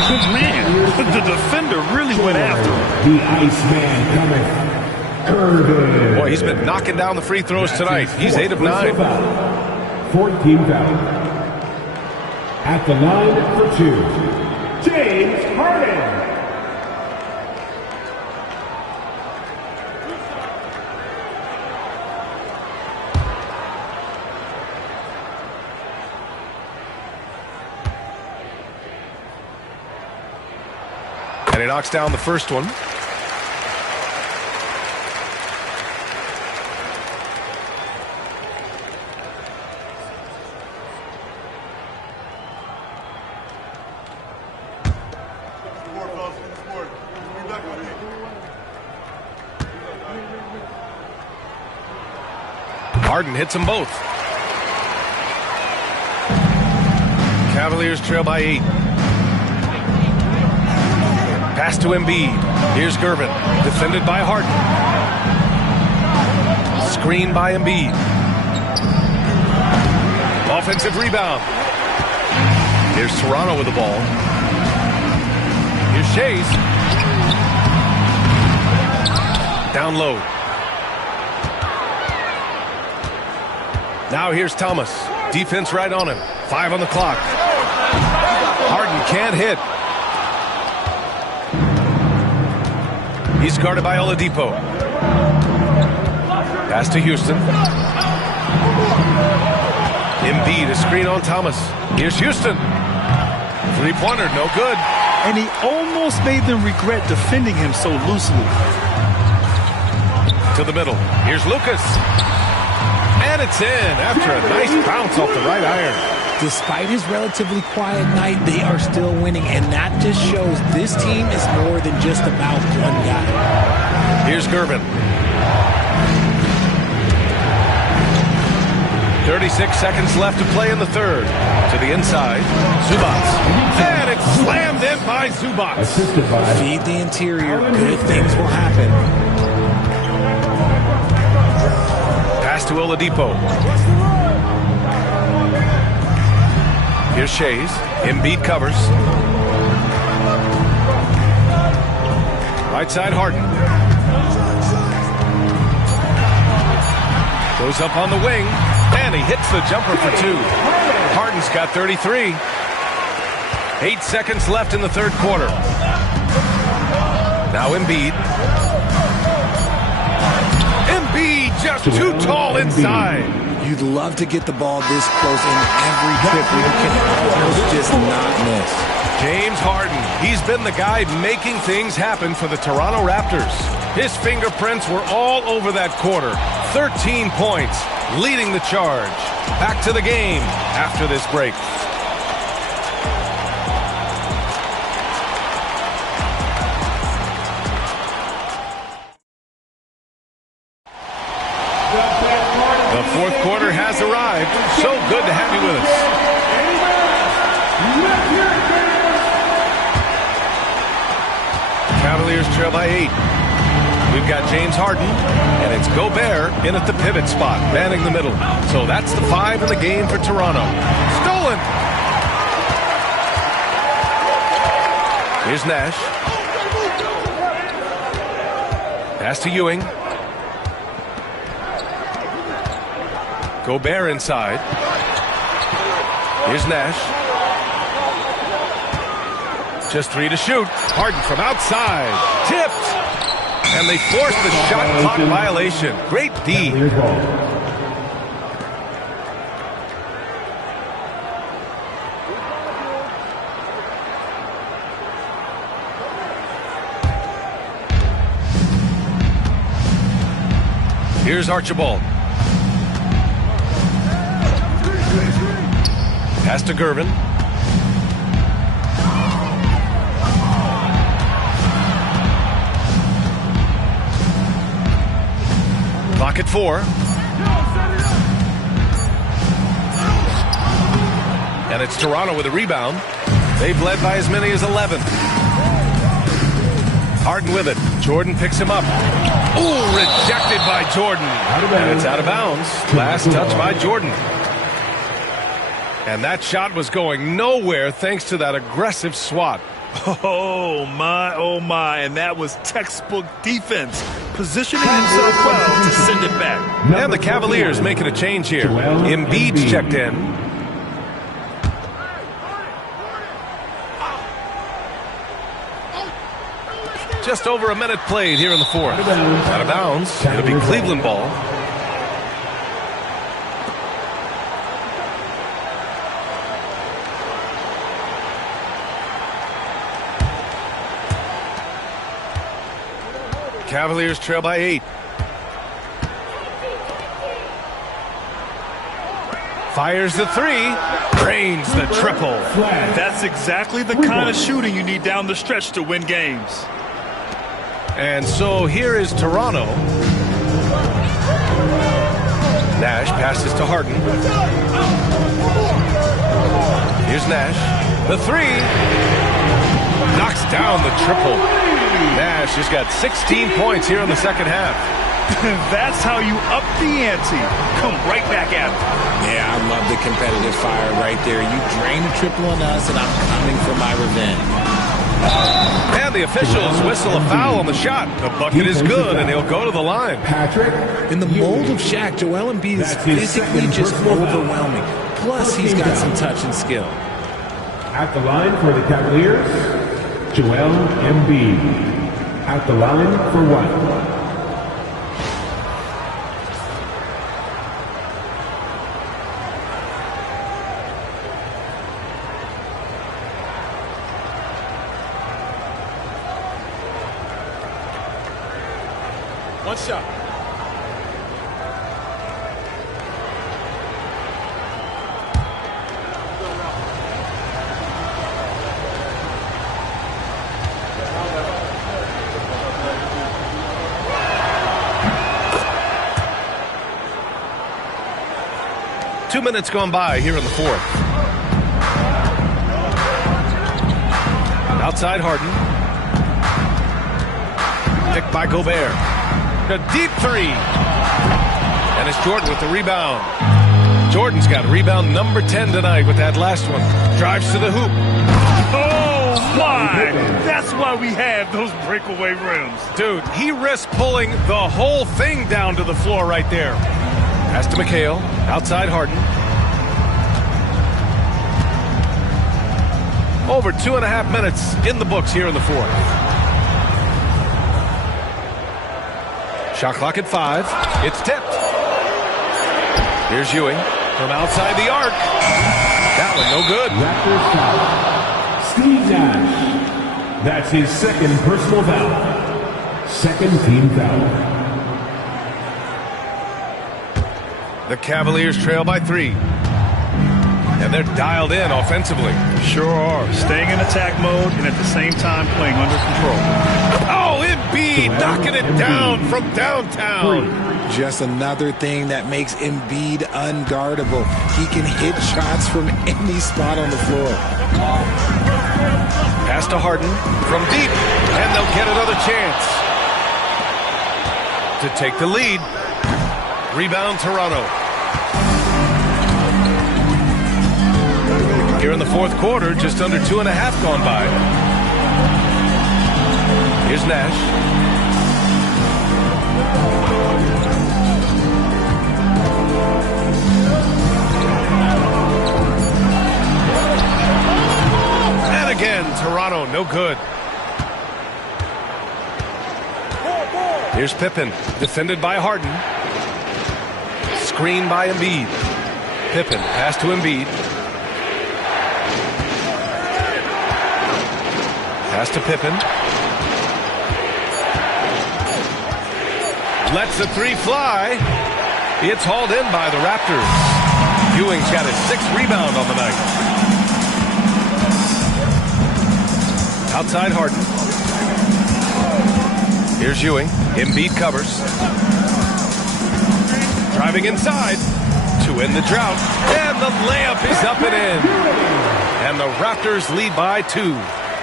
Good man. The defender really went after him. The Iceman coming. Irvin. Boy, he's been knocking down the free throws tonight. He's 8 of 9. 14 foul. At the line for 2, James Harden. And he knocks down the first one. Harden hits them both. Cavaliers trail by 8. Pass to Embiid. Here's Gervin. Defended by Harden. Screen by Embiid. Offensive rebound. Here's Toronto with the ball. Here's Shays. Down low. Now here's Thomas. Defense right on him. 5 on the clock. Harden can't hit. He's guarded by Oladipo. Pass to Houston. Embiid, a screen on Thomas. Here's Houston. Three-pointer, no good. And he almost made them regret defending him so loosely. To the middle. Here's Lucas. And it's in after a nice bounce off the right iron. Despite his relatively quiet night, they are still winning, and that just shows this team is more than just about one guy. Here's Gervin. 36 seconds left to play in the third. To the inside, Zubac. And it's slammed in by Zubac. Feed the interior, good things will happen. Pass to Oladipo. Here's Shays. Embiid covers. Right side, Harden. Goes up on the wing. And he hits the jumper for 2. Harden's got 33. 8 seconds left in the third quarter. Now Embiid. Embiid just too tall inside. You'd love to get the ball this close in every trip where you can almost just not miss. James Harden, he's been the guy making things happen for the Toronto Raptors. His fingerprints were all over that quarter. 13 points, leading the charge. Back to the game after this break. The fourth quarter has arrived. So good to have you with us. Cavaliers trail by 8. We've got James Harden, and it's Gobert in at the pivot spot, manning the middle. So that's the 5 in the game for Toronto. Stolen! Here's Nash. Pass to Ewing. Gobert inside. Here's Nash. Just 3 to shoot. Harden from outside. Tipped. And they forced the shot clock violation. Great D. Here's Archibald. Pass to Gervin. Clock at 4. And it's Toronto with a rebound. They've led by as many as 11. Harden with it. Jordan picks him up. Ooh, rejected by Jordan. And it's out of bounds. Last touch by Jordan. And that shot was going nowhere thanks to that aggressive swat. Oh, my. And that was textbook defense. Positioning himself well to send it back. And the Cavaliers making a change here. Embiid's checked in. Just over a minute played here in the fourth. Out of bounds. It'll be Cleveland ball. Cavaliers trail by 8. Fires the 3. Drains the triple. That's exactly the kind of shooting you need down the stretch to win games. And so here is Toronto. Nash passes to Harden. Here's Nash. The three. Knocks down the triple. Nash has got 16 points here in the second half. That's how you up the ante. Come right back at it. Yeah, I love the competitive fire right there. You drain a triple on us, and I'm coming for my revenge. And the officials whistle a foul on the shot. The bucket is good, and he'll go to the line. In the mold of Shaq, Joel Embiid is physically just overwhelming. Plus, he's got some touch and skill. At the line for the Cavaliers, Joel Embiid. At the line for one. One shot. Two minutes gone by here in the fourth. Outside Harden. Picked by Gobert. A deep three. And it's Jordan with the rebound. Jordan's got rebound number 10 tonight with that last one. Drives to the hoop. Oh, my! That's why we have those breakaway rims. Dude, he risked pulling the whole thing down to the floor right there. Pass to McHale. Outside Harden. Over 2.5 minutes in the books here in the fourth. Shot clock at 5. It's tipped. Here's Ewing from outside the arc. That one no good. Raptors foul. Steve Nash. That's his second personal foul. Second team foul. The Cavaliers trail by 3. And they're dialed in offensively. Sure are. Staying in attack mode and at the same time playing under control. Oh, Embiid knocking it down from downtown. Just another thing that makes Embiid unguardable. He can hit shots from any spot on the floor. Pass to Harden from deep, and they'll get another chance to take the lead. Rebound Toronto. Here in the fourth quarter, just under 2.5 gone by. Here's Nash. And again, Toronto, no good. Here's Pippen, defended by Harden. Screen by Embiid. Pippen, pass to Embiid. Pass to Pippen. Lets the three fly. It's hauled in by the Raptors. Ewing's got his 6th rebound on the night. Outside Harden. Here's Ewing. Embiid covers. Driving inside to end the drought. And the layup is up and in. And the Raptors lead by 2.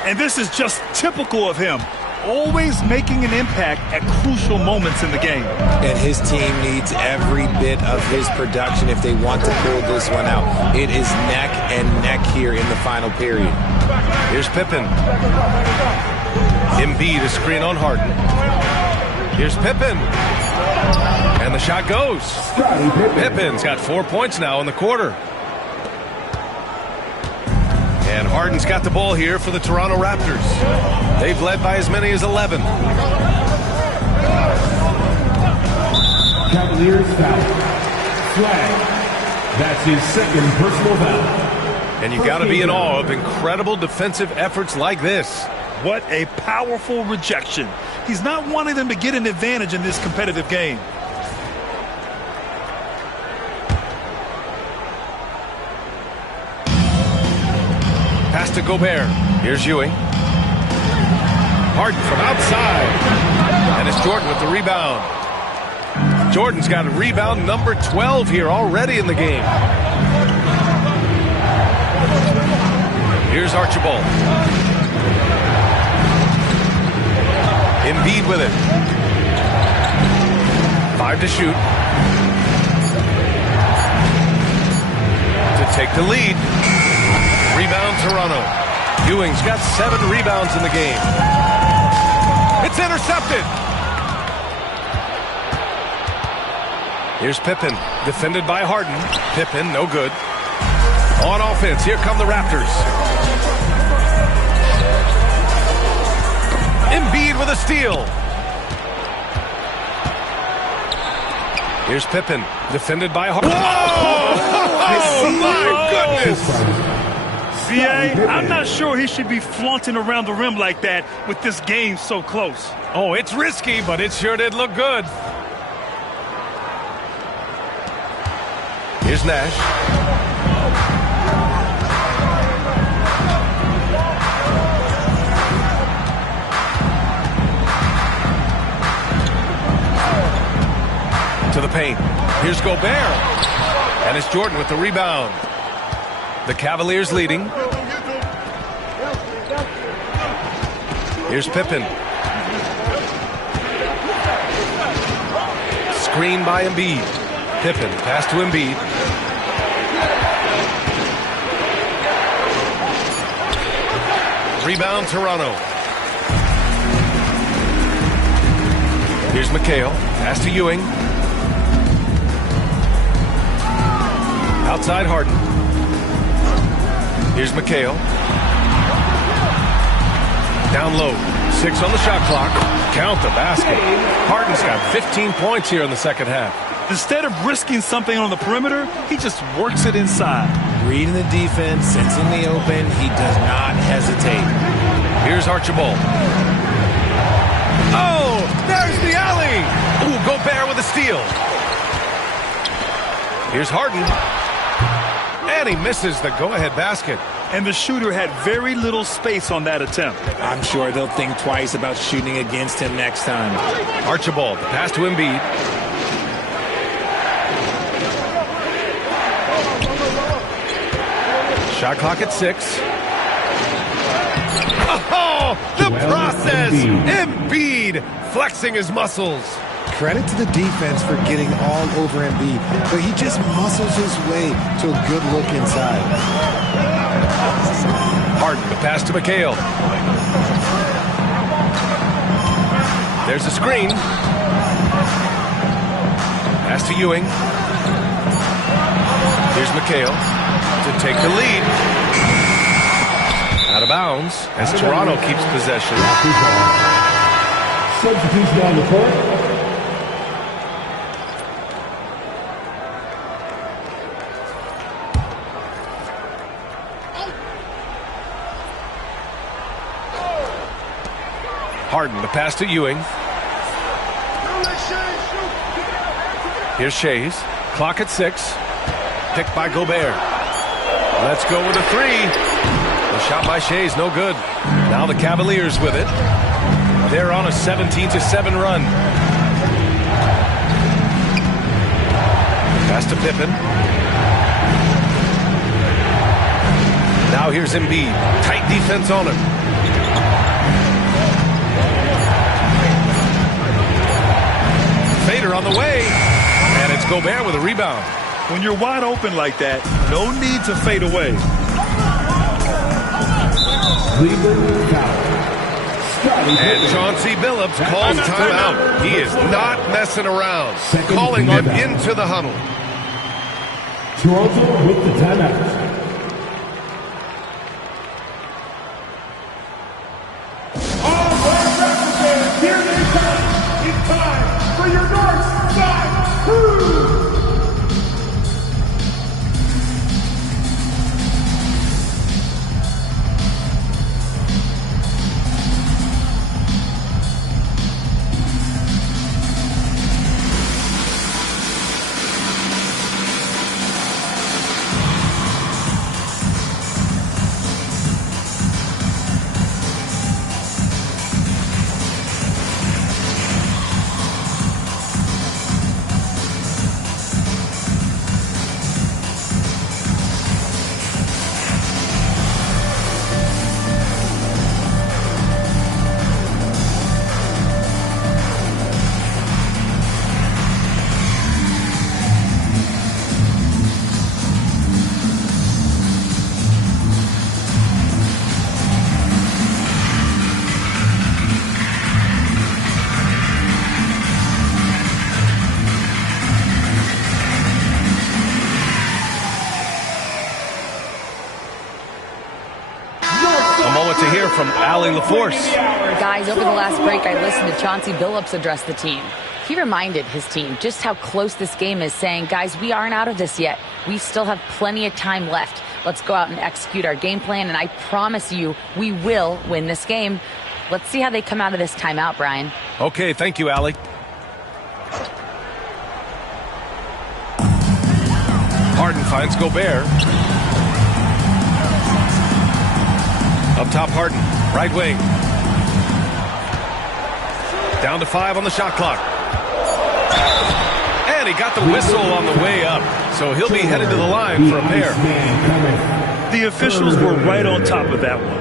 And this is just typical of him. Always making an impact at crucial moments in the game. And his team needs every bit of his production if they want to pull this one out. It is neck and neck here in the final period. Here's Pippen. Embiid a screen on Harden. Here's Pippen. And the shot goes. Pippen's got 4 points now in the quarter. And Harden's got the ball here for the Toronto Raptors. They've led by as many as 11. Cavaliers foul. Flag. That's his second personal foul. And you got to be in awe of incredible defensive efforts like this. What a powerful rejection. He's not wanting them to get an advantage in this competitive game. Pass to Gobert. Here's Ewing. Harden from outside. And it's Jordan with the rebound. Jordan's got a rebound number 12 here already in the game. Here's Archibald. Embiid with it. 5 to shoot. To take the lead. Rebound Toronto. Ewing's got 7 rebounds in the game. It's intercepted. Here's Pippen, defended by Harden. Pippen, no good. On offense, here come the Raptors. Embiid with a steal. Here's Pippen, defended by Harden. Oh, my goodness! CA, I'm not sure he should be flaunting around the rim like that with this game so close. Oh, it's risky, but it sure did look good. Here's Nash. To the paint. Here's Gobert. And it's Jordan with the rebound. The Cavaliers leading. Here's Pippen. Screen by Embiid. Pippen, pass to Embiid. Rebound Toronto. Here's McHale. Pass to Ewing. Outside Harden. Here's McHale. Down low. 6 on the shot clock. Count the basket. Harden's got 15 points here in the second half. Instead of risking something on the perimeter, he just works it inside. Reading the defense, sensing the open, he does not hesitate. Here's Archibald. Oh, there's the alley. Ooh, Gobert with a steal. Here's Harden. And he misses the go-ahead basket. And the shooter had very little space on that attempt. I'm sure they'll think twice about shooting against him next time. Archibald, pass to Embiid. Shot clock at 6. Oh, the process! Embiid flexing his muscles. Credit to the defense for getting all over Embiid, but he just muscles his way to a good look inside. Harden, the pass to McHale. There's a screen. Pass to Ewing. Here's McHale to take the lead. Out of bounds as Toronto keeps possession. Substitution on the court. Harden, the pass to Ewing. Here's Shays. Clock at 6. Picked by Gobert. Let's go with a 3. The shot by Shays, no good. Now the Cavaliers with it. They're on a 17-7 run. Pass to Pippen. Now here's Embiid. Tight defense on him. Fader on the way. And it's Gobert with a rebound. When you're wide open like that, no need to fade away. And Chauncey Billups calls timeout. He is not messing around. Calling them into the huddle. Toronto with the timeout. All right, Raptors fans, here they come. It's time for your North Side Crew. Allie LaForce. Guys, over the last break, I listened to Chauncey Billups address the team. He reminded his team just how close this game is, saying, guys, we aren't out of this yet. We still have plenty of time left. Let's go out and execute our game plan, and I promise you we will win this game. Let's see how they come out of this timeout, Brian. Okay, thank you, Allie. Harden finds Gobert. Up top, Harden, right wing. Down to 5 on the shot clock. And he got the whistle on the way up, so he'll be headed to the line for a pair. The officials were right on top of that one.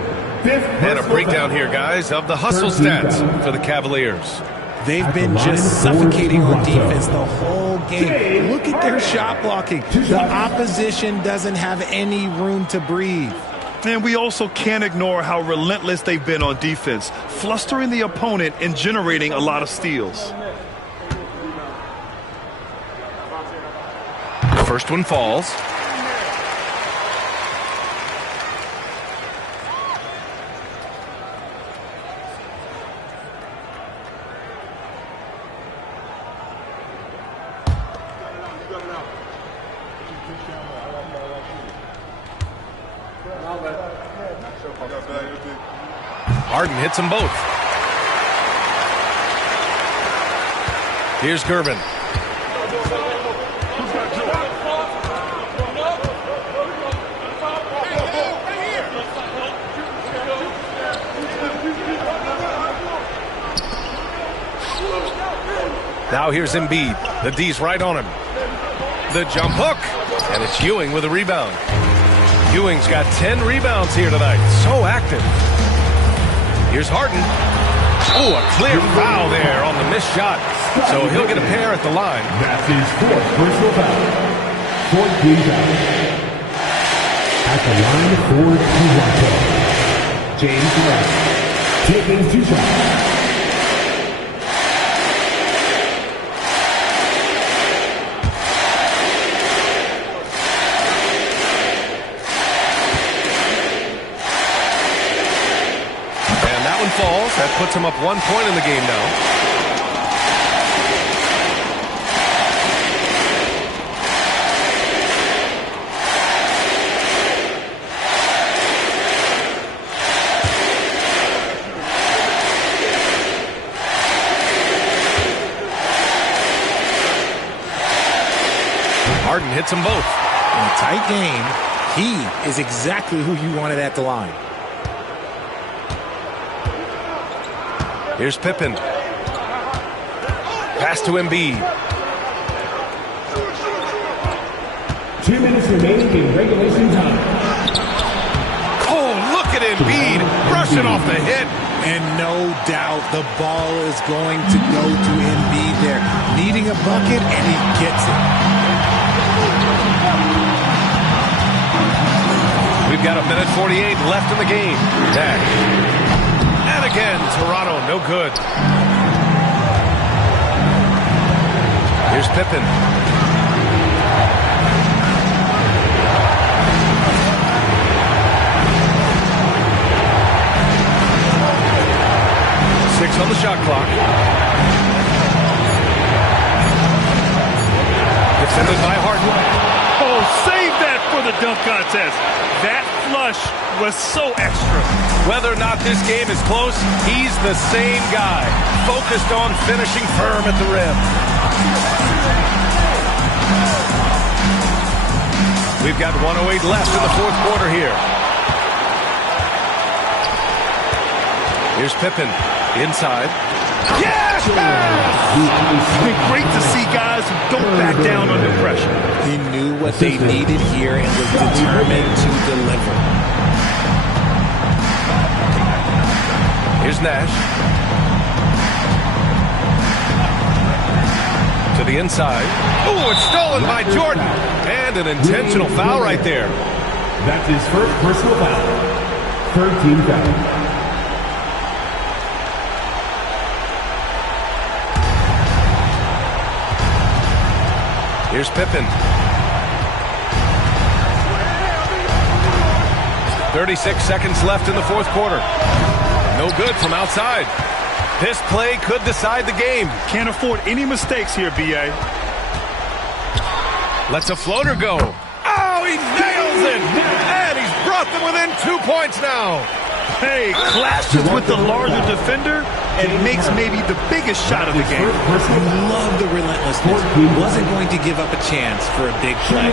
And a breakdown here, guys, of the hustle stats for the Cavaliers. They've been just suffocating on defense the whole game. Look at their shot blocking. The opposition doesn't have any room to breathe. And we also can't ignore how relentless they've been on defense, flustering the opponent and generating a lot of steals. First one falls. Harden hits them both. Here's Gervin. Now here's Embiid. The D's right on him. The jump hook. And it's Ewing with a rebound. Ewing's got 10 rebounds here tonight. So active. Here's Harden. Oh, a clear foul there on the missed shot. So he'll get a pair at the line. That's his fourth personal foul. 14 fouls. At the line for Toronto, James Harden taking 2 shots. Falls. That puts him up 1 point in the game now. Harden hits them both. In a tight game, he is exactly who you wanted at the line. Here's Pippen. Pass to Embiid. 2 minutes remaining in regulation time. Oh, look at Embiid brushing off the hit. And no doubt the ball is going to go to Embiid there. Needing a bucket, and he gets it. We've got 1:48 left in the game. Dash. And again, Toronto, no good. Here's Pippen. Six on the shot clock. Defended by Harden. Oh, save that for the dunk contest. That flush was so extra. Whether or not this game is close, he's the same guy, focused on finishing firm at the rim. We've got 1:08 left in the fourth quarter here. Here's Pippen, inside. Yes! It's been great to see guys who don't back down under pressure. He knew what they needed here and was determined to deliver. Here's Nash. To the inside. Oh, it's stolen by Jordan. And an intentional foul right there. That's his first personal foul. 13 fouls. Here's Pippen. 36 seconds left in the fourth quarter. No good from outside. This play could decide the game. Can't afford any mistakes here, B.A. Lets a floater go. Oh, he nails it! And he's brought them within 2 points now. Hey, clashes with the larger defender and makes maybe the biggest shot of the game. I love the relentlessness. He wasn't going to give up a chance for a big play.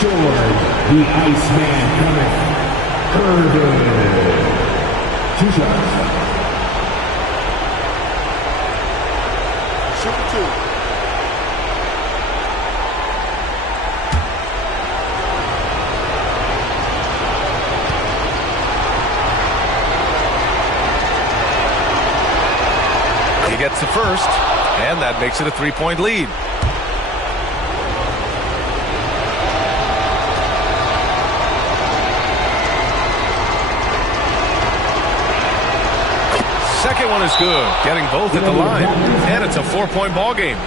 George, the Iceman coming. Irvin. 2 shots. Shoot 2. He gets the first, and that makes it a 3-point lead. Second one is good, getting both at the line, and it's a 4-point ball game.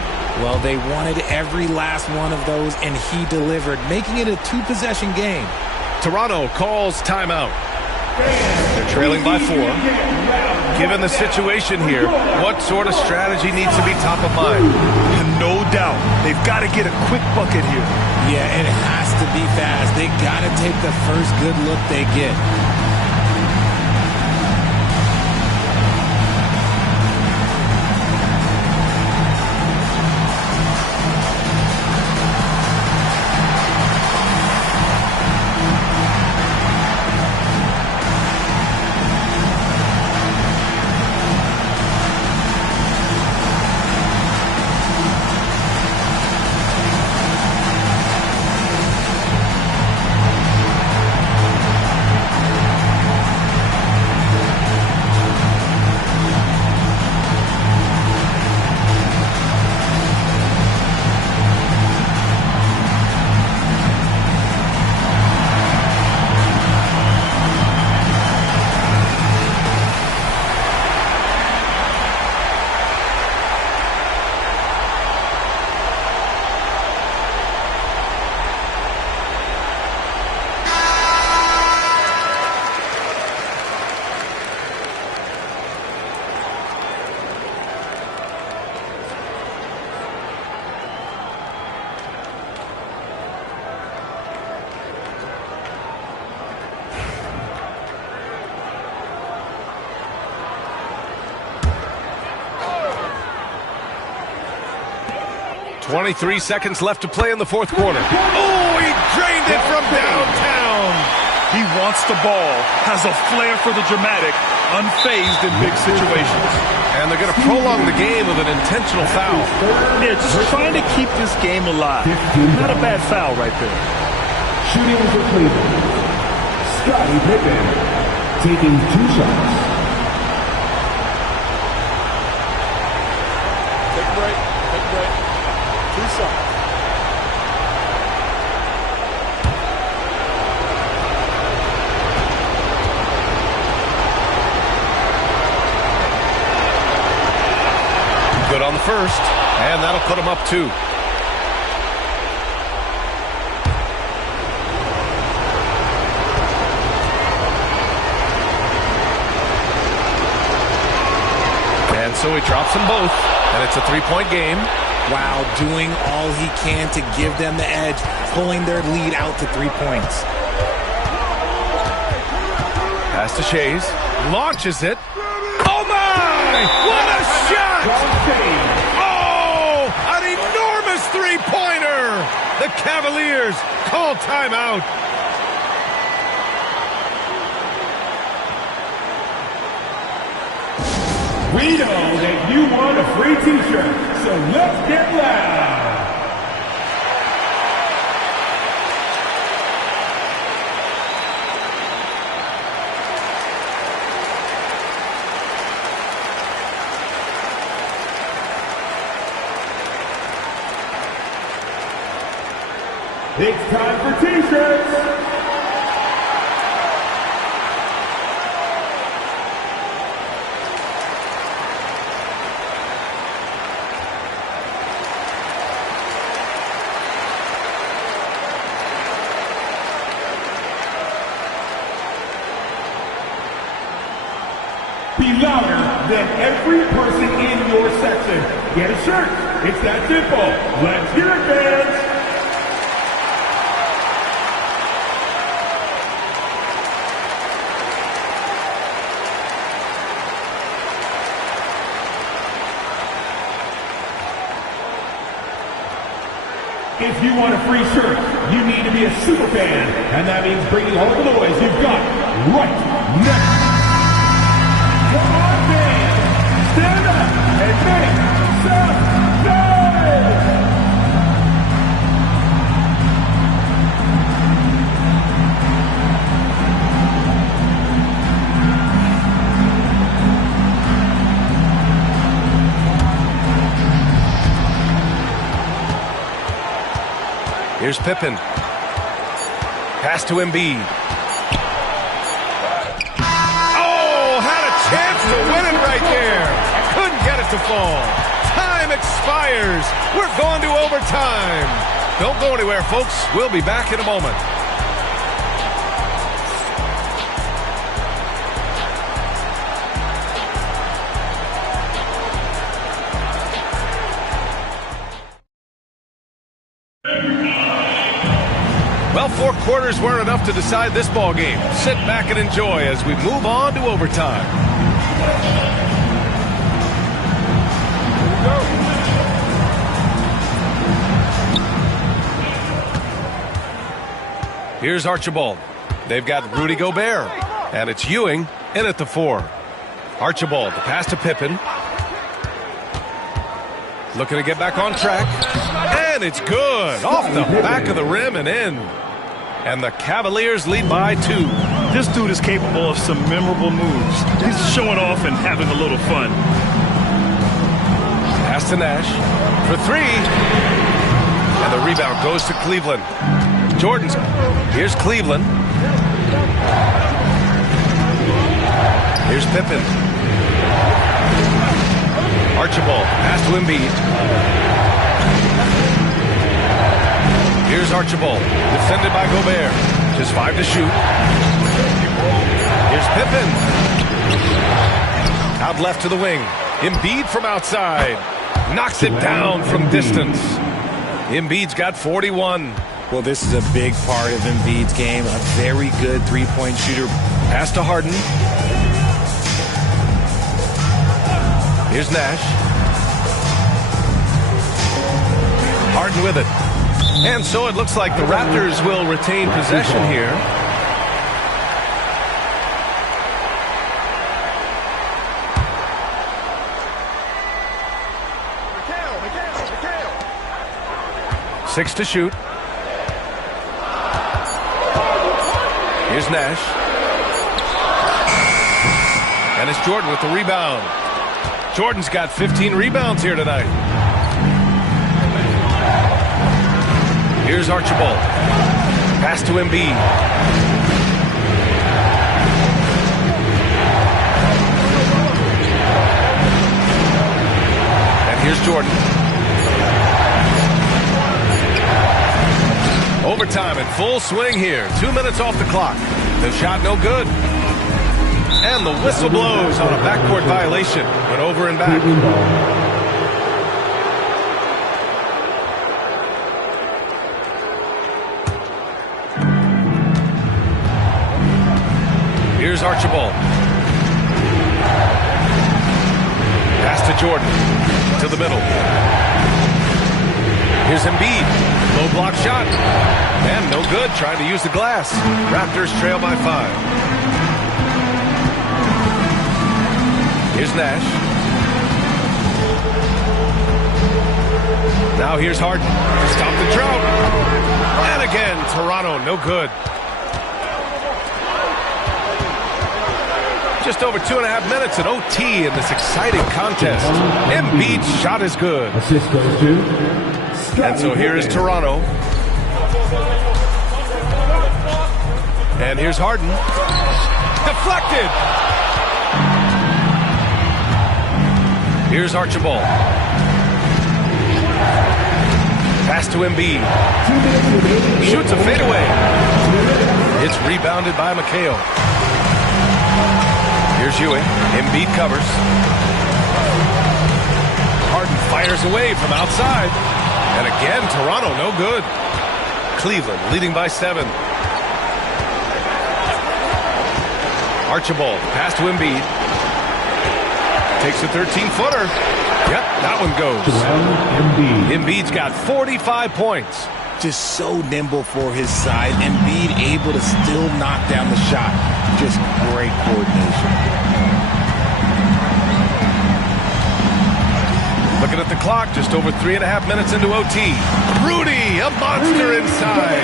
Well, they wanted every last one of those, and he delivered, making it a 2-possession game. Toronto calls timeout. They're trailing by 4. Given the situation here, what sort of strategy needs to be top of mind? No doubt. They've got to get a quick bucket here. Yeah, it has to be fast. They got to take the first good look they get. .23 seconds left to play in the fourth quarter. Oh, he drained it from downtown. He wants the ball, has a flair for the dramatic, unfazed in big situations. And they're going to prolong the game with an intentional foul. Yeah, just trying to keep this game alive. Not a bad foul right there. Shooting for Cleveland. Scottie Pippen taking 2 shots. Take a break. Take a break. 2 shots. Good on the first, and that'll put him up 2. And so he drops them both, and it's a 3-point game. Wow, doing all he can to give them the edge, pulling their lead out to 3 points. Pass to Shays, launches it. Oh my! What a shot! Oh, an enormous 3-pointer! The Cavaliers call timeout. We know that you want a free t-shirt, so let's get loud. It's time for t-shirts. Be louder than every person in your section. Get a shirt. It's that simple. Let's hear it, fans. If you want a free shirt, you need to be a super fan, and that means bringing all the boys you've got right now. Come on, fans, stand up and make some noise! Here's Pippen. Pass to Embiid. Oh, had a chance to win it right there. Couldn't get it to fall. Time expires. We're going to overtime. Don't go anywhere, folks. We'll be back in a moment. Well, 4 quarters weren't enough to decide this ball game. Sit back and enjoy as we move on to overtime. Here's Archibald. They've got Rudy Gobert, and it's Ewing in at the 4. Archibald, the pass to Pippen. Looking to get back on track. And it's good. Off the back of the rim and in. And the Cavaliers lead by 2. This dude is capable of some memorable moves. He's showing off and having a little fun. Pass to Nash for 3. And the rebound goes to Cleveland. Jordan's. Here's Cleveland. Here's Pippen. Archibald. Pass to Embiid. Here's Archibald. Defended by Gobert. Just 5 to shoot. Here's Pippen. Out left to the wing. Embiid from outside. Knocks it down from distance. Embiid's got 41. Well, this is a big part of Embiid's game. A very good three-point shooter. Pass to Harden. Here's Nash. Harden with it. And so it looks like the Raptors will retain possession here. Six to shoot. Here's Nash. And it's Jordan with the rebound. Jordan's got 15 rebounds here tonight. Here's Archibald. Pass to Embiid. And here's Jordan. Overtime in full swing here. 2 minutes off the clock. The shot no good. And the whistle blows on a backcourt violation. Went over and back. Here's Archibald. Pass to Jordan. To the middle. Here's Embiid. Low block shot. And no good. Trying to use the glass. Raptors trail by 5. Here's Nash. Now here's Harden. Stop the drought. And again, Toronto, no good. Just over 2.5 minutes at OT in this exciting contest. Embiid's shot is good. Assist goes to And so here is Toronto. And here's Harden. Deflected. Here's Archibald. Pass to Embiid. Shoots a fadeaway. It's rebounded by McHale. Here's Ewing. Embiid covers. Harden fires away from outside. And again, Toronto no good. Cleveland leading by 7. Archibald, pass to Embiid. Takes a 13-footer. Yep, that one goes. Embiid's got 45 points. Just so nimble for his size. Embiid able to still knock down the shot. Just great coordination. Looking at the clock, just over 3.5 minutes into OT. Rudy, a monster inside.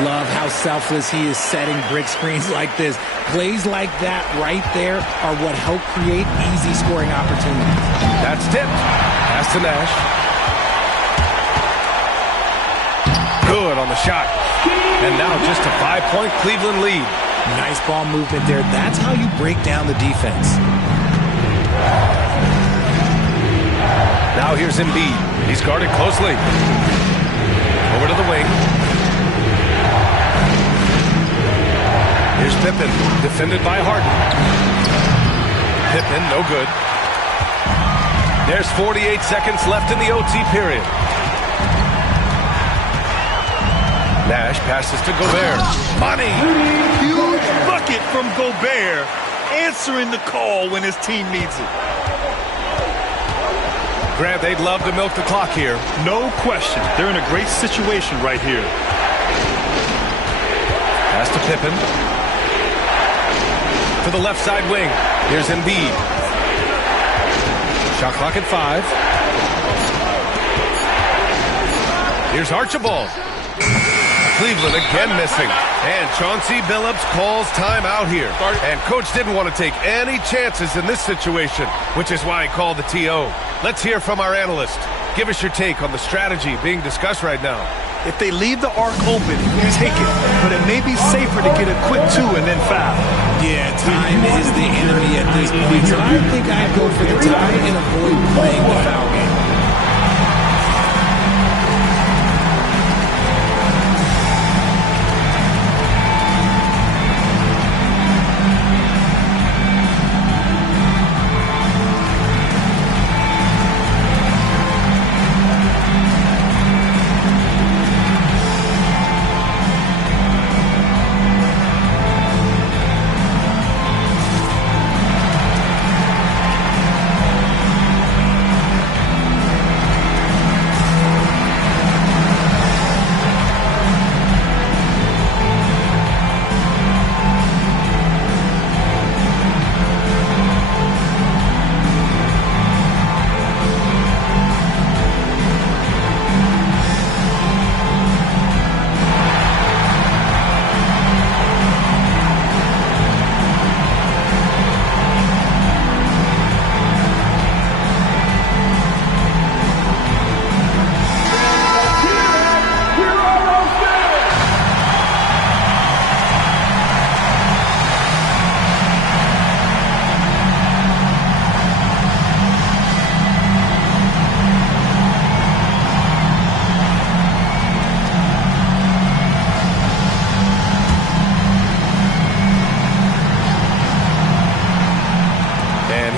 Love how selfless he is setting brick screens like this. Plays like that right there are what help create easy scoring opportunities. That's tipped. Pass to Nash. Good on the shot. And now just a 5-point Cleveland lead. Nice ball movement there. That's how you break down the defense. Now here's Embiid. He's guarded closely. Over to the wing. Here's Pippen, defended by Harden. Pippen, no good. There's 48 seconds left in the OT period. Nash passes to Gobert. Money! Huge bucket from Gobert, answering the call when his team needs it. Grant, they'd love to milk the clock here. No question. They're in a great situation right here. Pass to Pippen. To the left side wing. Here's Embiid. Shot clock at 5. Here's Archibald. Cleveland again missing. And Chauncey Billups calls timeout here. And coach didn't want to take any chances in this situation, which is why he called the TO. Let's hear from our analyst. Give us your take on the strategy being discussed right now. If they leave the arc open, take it. But it may be safer to get a quick 2 and then foul. Yeah, time is the enemy at this point. So I think I'd go for the tie and avoid playing the foul game.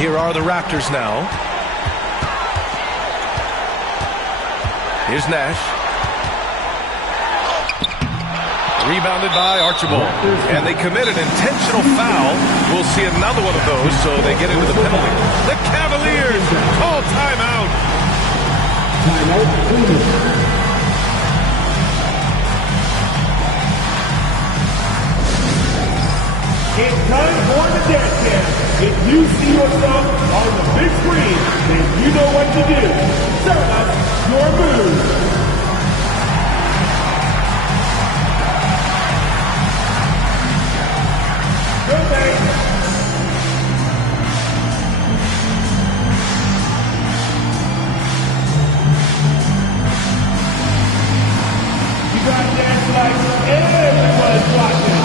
Here are the Raptors now. Here's Nash. Rebounded by Archibald. And they commit an intentional foul. We'll see another one of those, so they get into the penalty. The Cavaliers call timeout. It's time for the dance dance. If you see yourself on the big screen, then you know what to do. Start us your move. Go back. You got to dance like everyone's watching.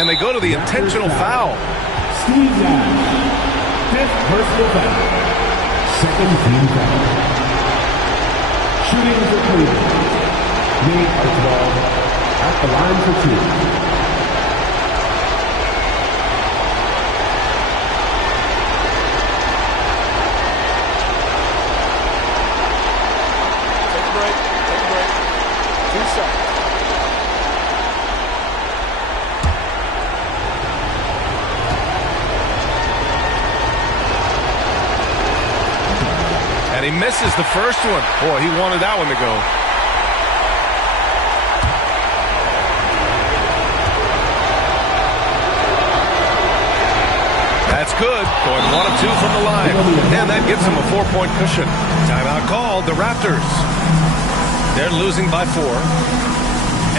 and they go to the intentional foul. Steve Nash, 5th personal foul. 2nd team foul. Shooting for Cleveland. Nate Archibald at the line for 2. Take a break. 2 shots. And he misses the first one. Boy, he wanted that one to go. That's good. Going 1 of 2 from the line. And that gives him a 4-point cushion. Timeout called. The Raptors. They're losing by 4.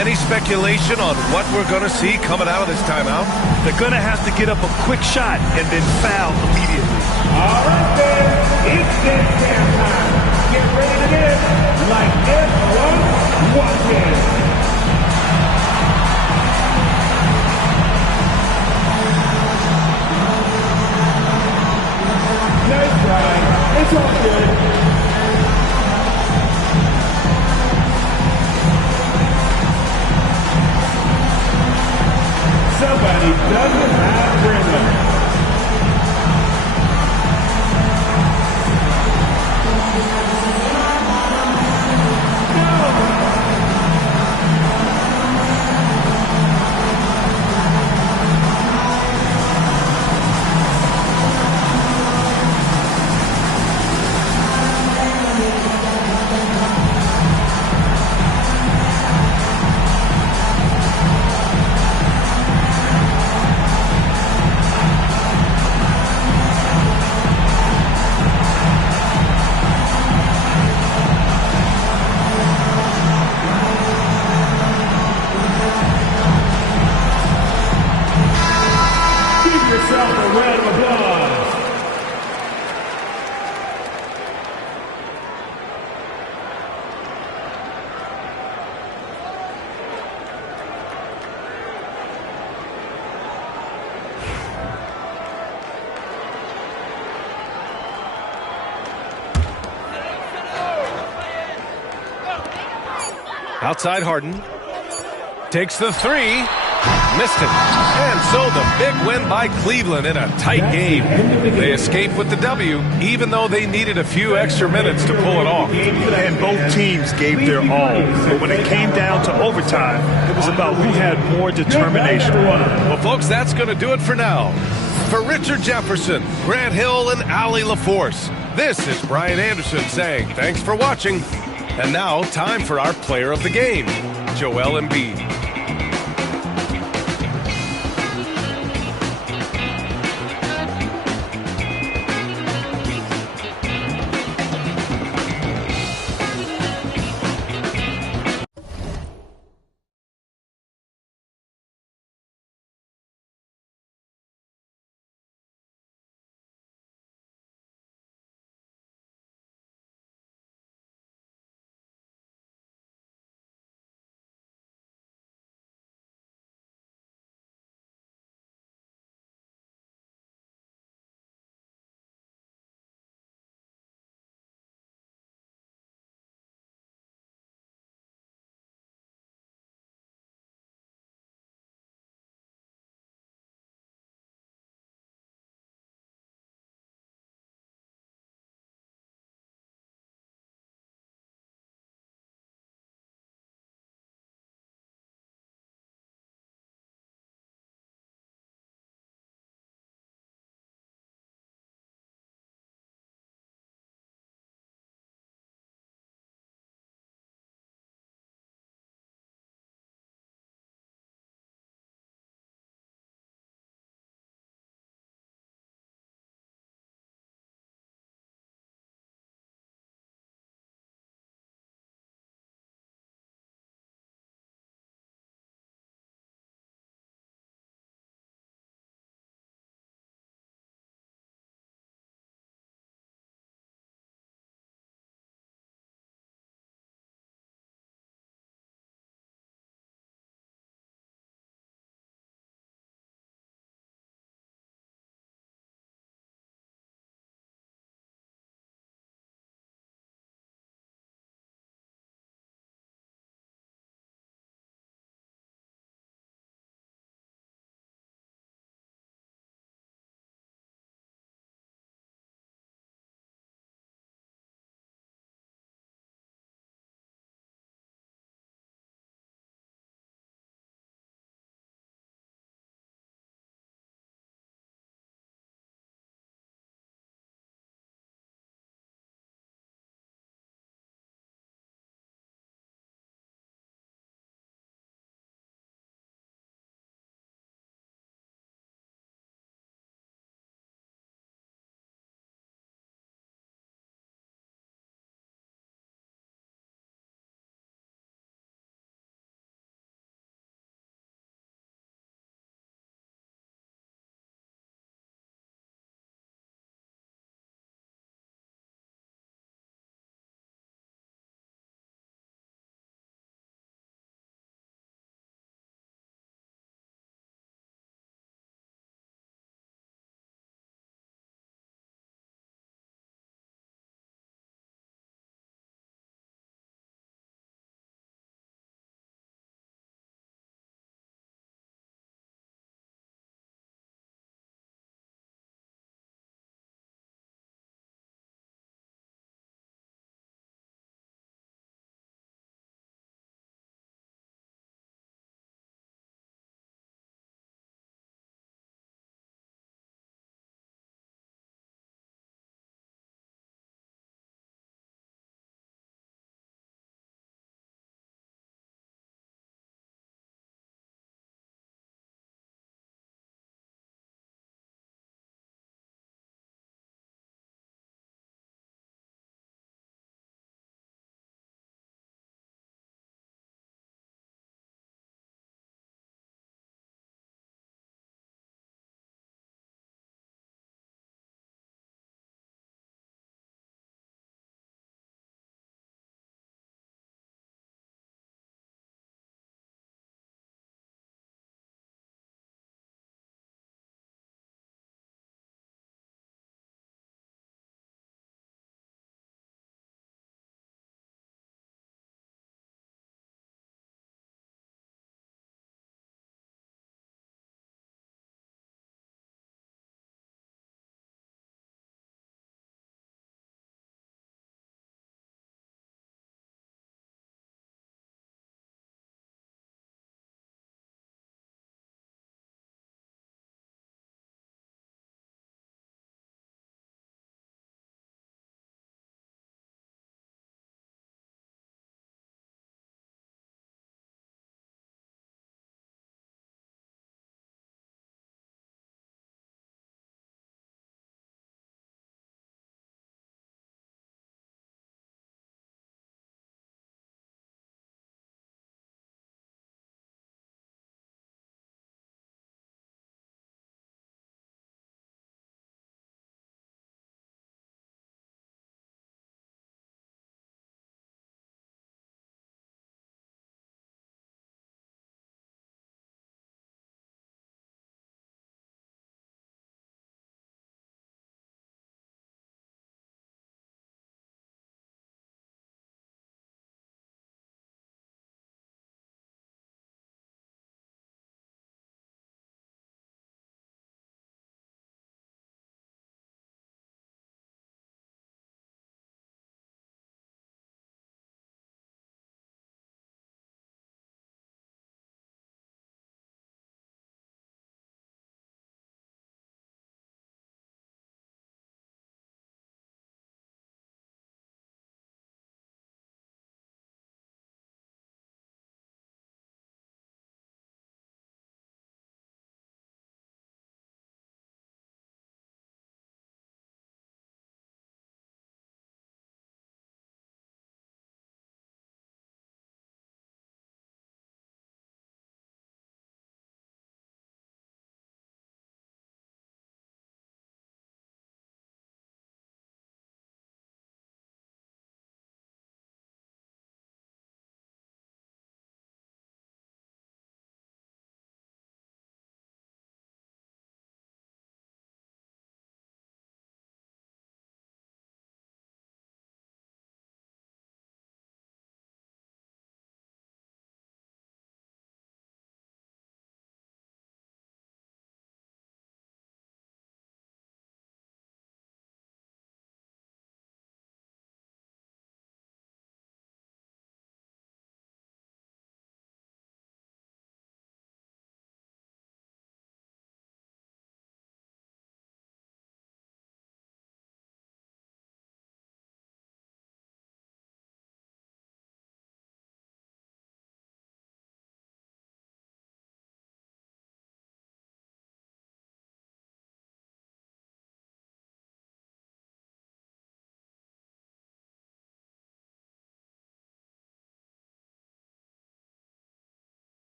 Any speculation on what we're going to see coming out of this timeout? They're going to have to get up a quick shot and then foul immediately. All right, then. It's dance time. Get ready to dance like everyone watching. Nice try. It's all good. Somebody doesn't have rhythm. Outside Harden. Takes the 3. Missed it. And so the big win by Cleveland in a tight game. They escaped with the W, even though they needed a few extra minutes to pull it off. And both teams gave their all. But when it came down to overtime, it was about who had more determination. Well, folks, that's going to do it for now. For Richard Jefferson, Grant Hill, and Allie LaForce, this is Brian Anderson saying thanks for watching. And now, time for our player of the game, Joel Embiid.